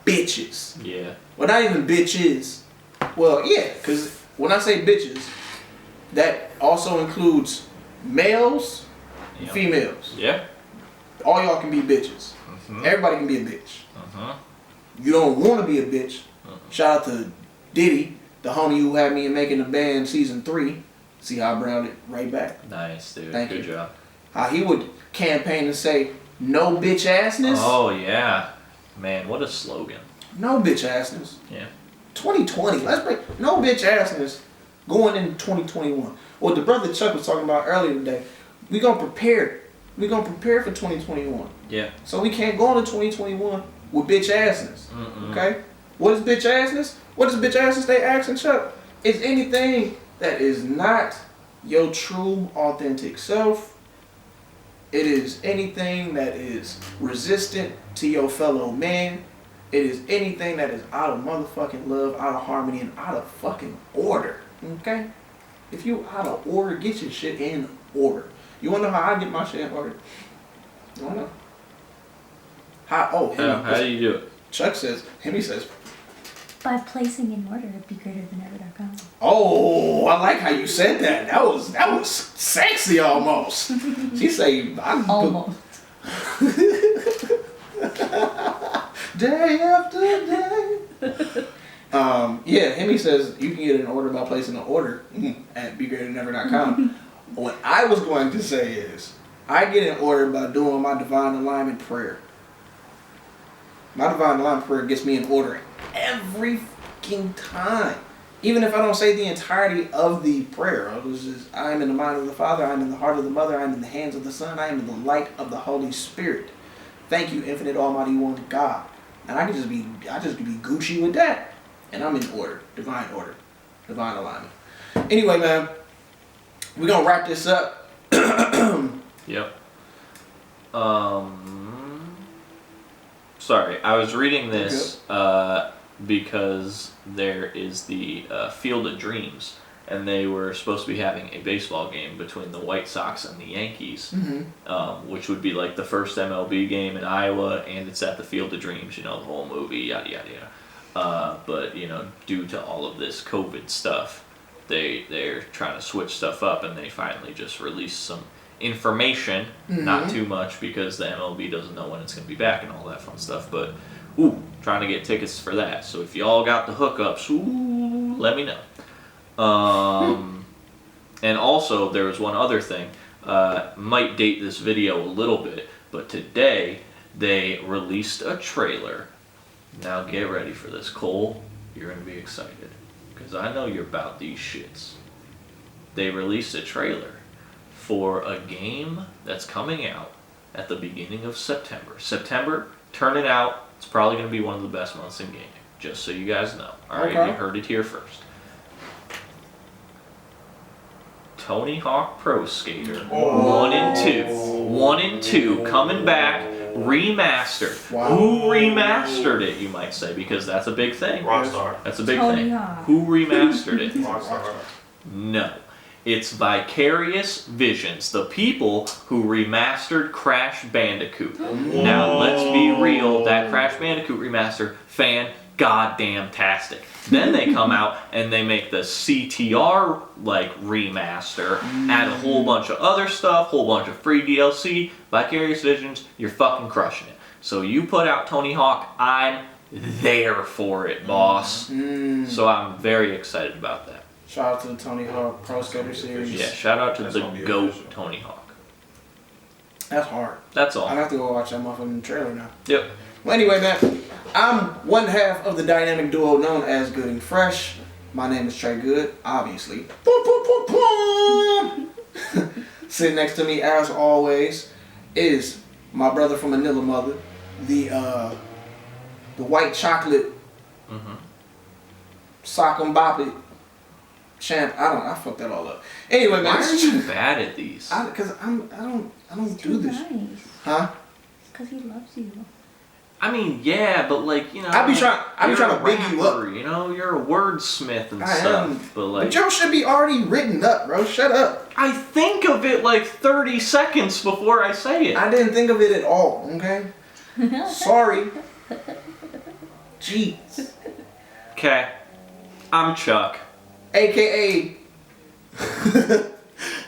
bitches. Yeah. Well, not even bitches. Well, yeah, because when I say bitches, that also includes males and females. Yeah. All y'all can be bitches. Everybody can be a bitch. You don't want to be a bitch. Shout out to Diddy, the homie who had me in Making the Band season 3. See how I browned it right back? Nice, dude. Thank you. Good job. How he would campaign and say, no bitch assness. Oh, yeah. Man, what a slogan. No bitch assness. Yeah. 2020. Let's break no bitch assness going into 2021. What the brother Chuck was talking about earlier today. We gonna prepare. We gonna prepare for 2021. Yeah. So we can't go into 2021 with bitch assness. Okay? What is bitch assness? What is bitch assness they asking Chuck? It's anything that is not your true, authentic self. It is anything that is resistant to your fellow man. It is anything that is out of motherfucking love, out of harmony, and out of fucking order. Okay? If you out of order, get your shit in order. You wanna know how I get my shit in order? You wanna know? How do you do it? Chuck says, Hemi says, by placing in order at BeGreaterThanEver.com. Oh, I like how you said that. That was sexy almost. She say, almost. Day after day. Yeah, Hemi says you can get an order by placing an order at BeGreaterThanEver.com. What I was going to say is, I get an order by doing my divine alignment prayer. My divine alignment prayer gets me an order every fucking time. Even if I don't say the entirety of the prayer. I am in the mind of the Father, I am in the heart of the Mother, I am in the hands of the Son, I am in the light of the Holy Spirit. Thank you, infinite, almighty one, God. And I just could be Gucci with that. And I'm in order, divine alignment. Anyway, man, we're gonna wrap this up. Yep. Sorry, I was reading this because there is the Field of Dreams, and they were supposed to be having a baseball game between the White Sox and the Yankees, which would be like the first MLB game in Iowa, and it's at the Field of Dreams, the whole movie, yada, yada, yada. But, due to all of this COVID stuff, they're trying to switch stuff up, and they finally just released some information, not too much because the MLB doesn't know when it's going to be back and all that fun stuff, but trying to get tickets for that. So if y'all got the hookups, let me know. And also there was one other thing, might date this video a little bit, but today they released a trailer. Now get ready for this, Cole. You're going to be excited because I know you're about these shits. They released a trailer for a game that's coming out at the beginning of September. September, turn it out. It's probably going to be one of the best months in gaming, just so you guys know. All right, you heard it here first. Tony Hawk Pro Skater 1 and 2 coming back, remastered. Wow. Who remastered it, you might say, because that's a big thing. Rockstar. That's a big Tony thing. Hawk. Who remastered it? Rockstar. No. It's Vicarious Visions, the people who remastered Crash Bandicoot. Now, let's be real, that Crash Bandicoot remaster, fan-goddamn-tastic. Then they come out and they make the CTR, remaster, add a whole bunch of other stuff, whole bunch of free DLC. Vicarious Visions, you're fucking crushing it. So you put out Tony Hawk, I'm there for it, boss. So I'm very excited about that. Shout out to the Tony Hawk Pro Skater Series. Yeah, shout out to the GOAT Tony Hawk. That's hard. That's all. I have to go watch that motherfucking trailer now. Yep. Well, anyway, man, I'm one half of the dynamic duo known as Good and Fresh. My name is Trey Good, obviously. Sitting next to me, as always, is my brother from Manila Mother, the white chocolate sock and bop it champ. I fucked that all up. Anyway, man, why are you bad at these? Because I don't do this. Nice. Huh? Because he loves you. I mean, yeah, but like, you know, I be trying to big you up. You know, you're a wordsmith and I stuff. am. But like, but y'all should be already written up, bro. Shut up. I think of it like 30 seconds before I say it. I didn't think of it at all. Okay. Sorry. Jeez. Okay, I'm Chuck. AKA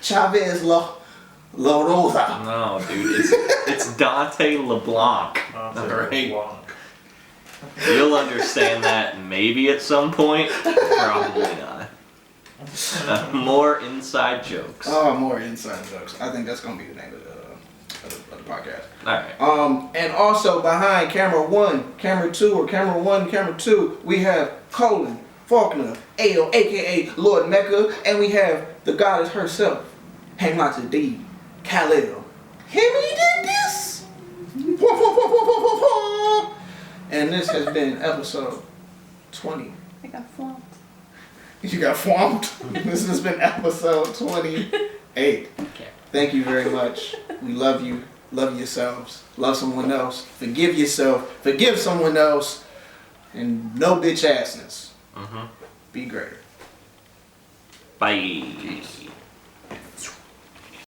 Chavez LaRose. No, dude, it's Dante LeBlanc. Alright. You'll understand that maybe at some point. Probably not. More inside jokes. Oh, more inside jokes. I think that's gonna be the name of the podcast. Alright. And also behind camera 1, camera 2, or camera 1, camera 2, we have Colin Faulkner, Ayo, aka Lord Mecca, and we have the goddess herself, Hanglots D, Khalil. He did this. And this has been episode 20. I got flunked. You got swamped. This has been episode 28. Okay. Thank you very much. We love you. Love yourselves. Love someone else. Forgive yourself. Forgive someone else. And no bitch assness. Be greater. Bye. Peace.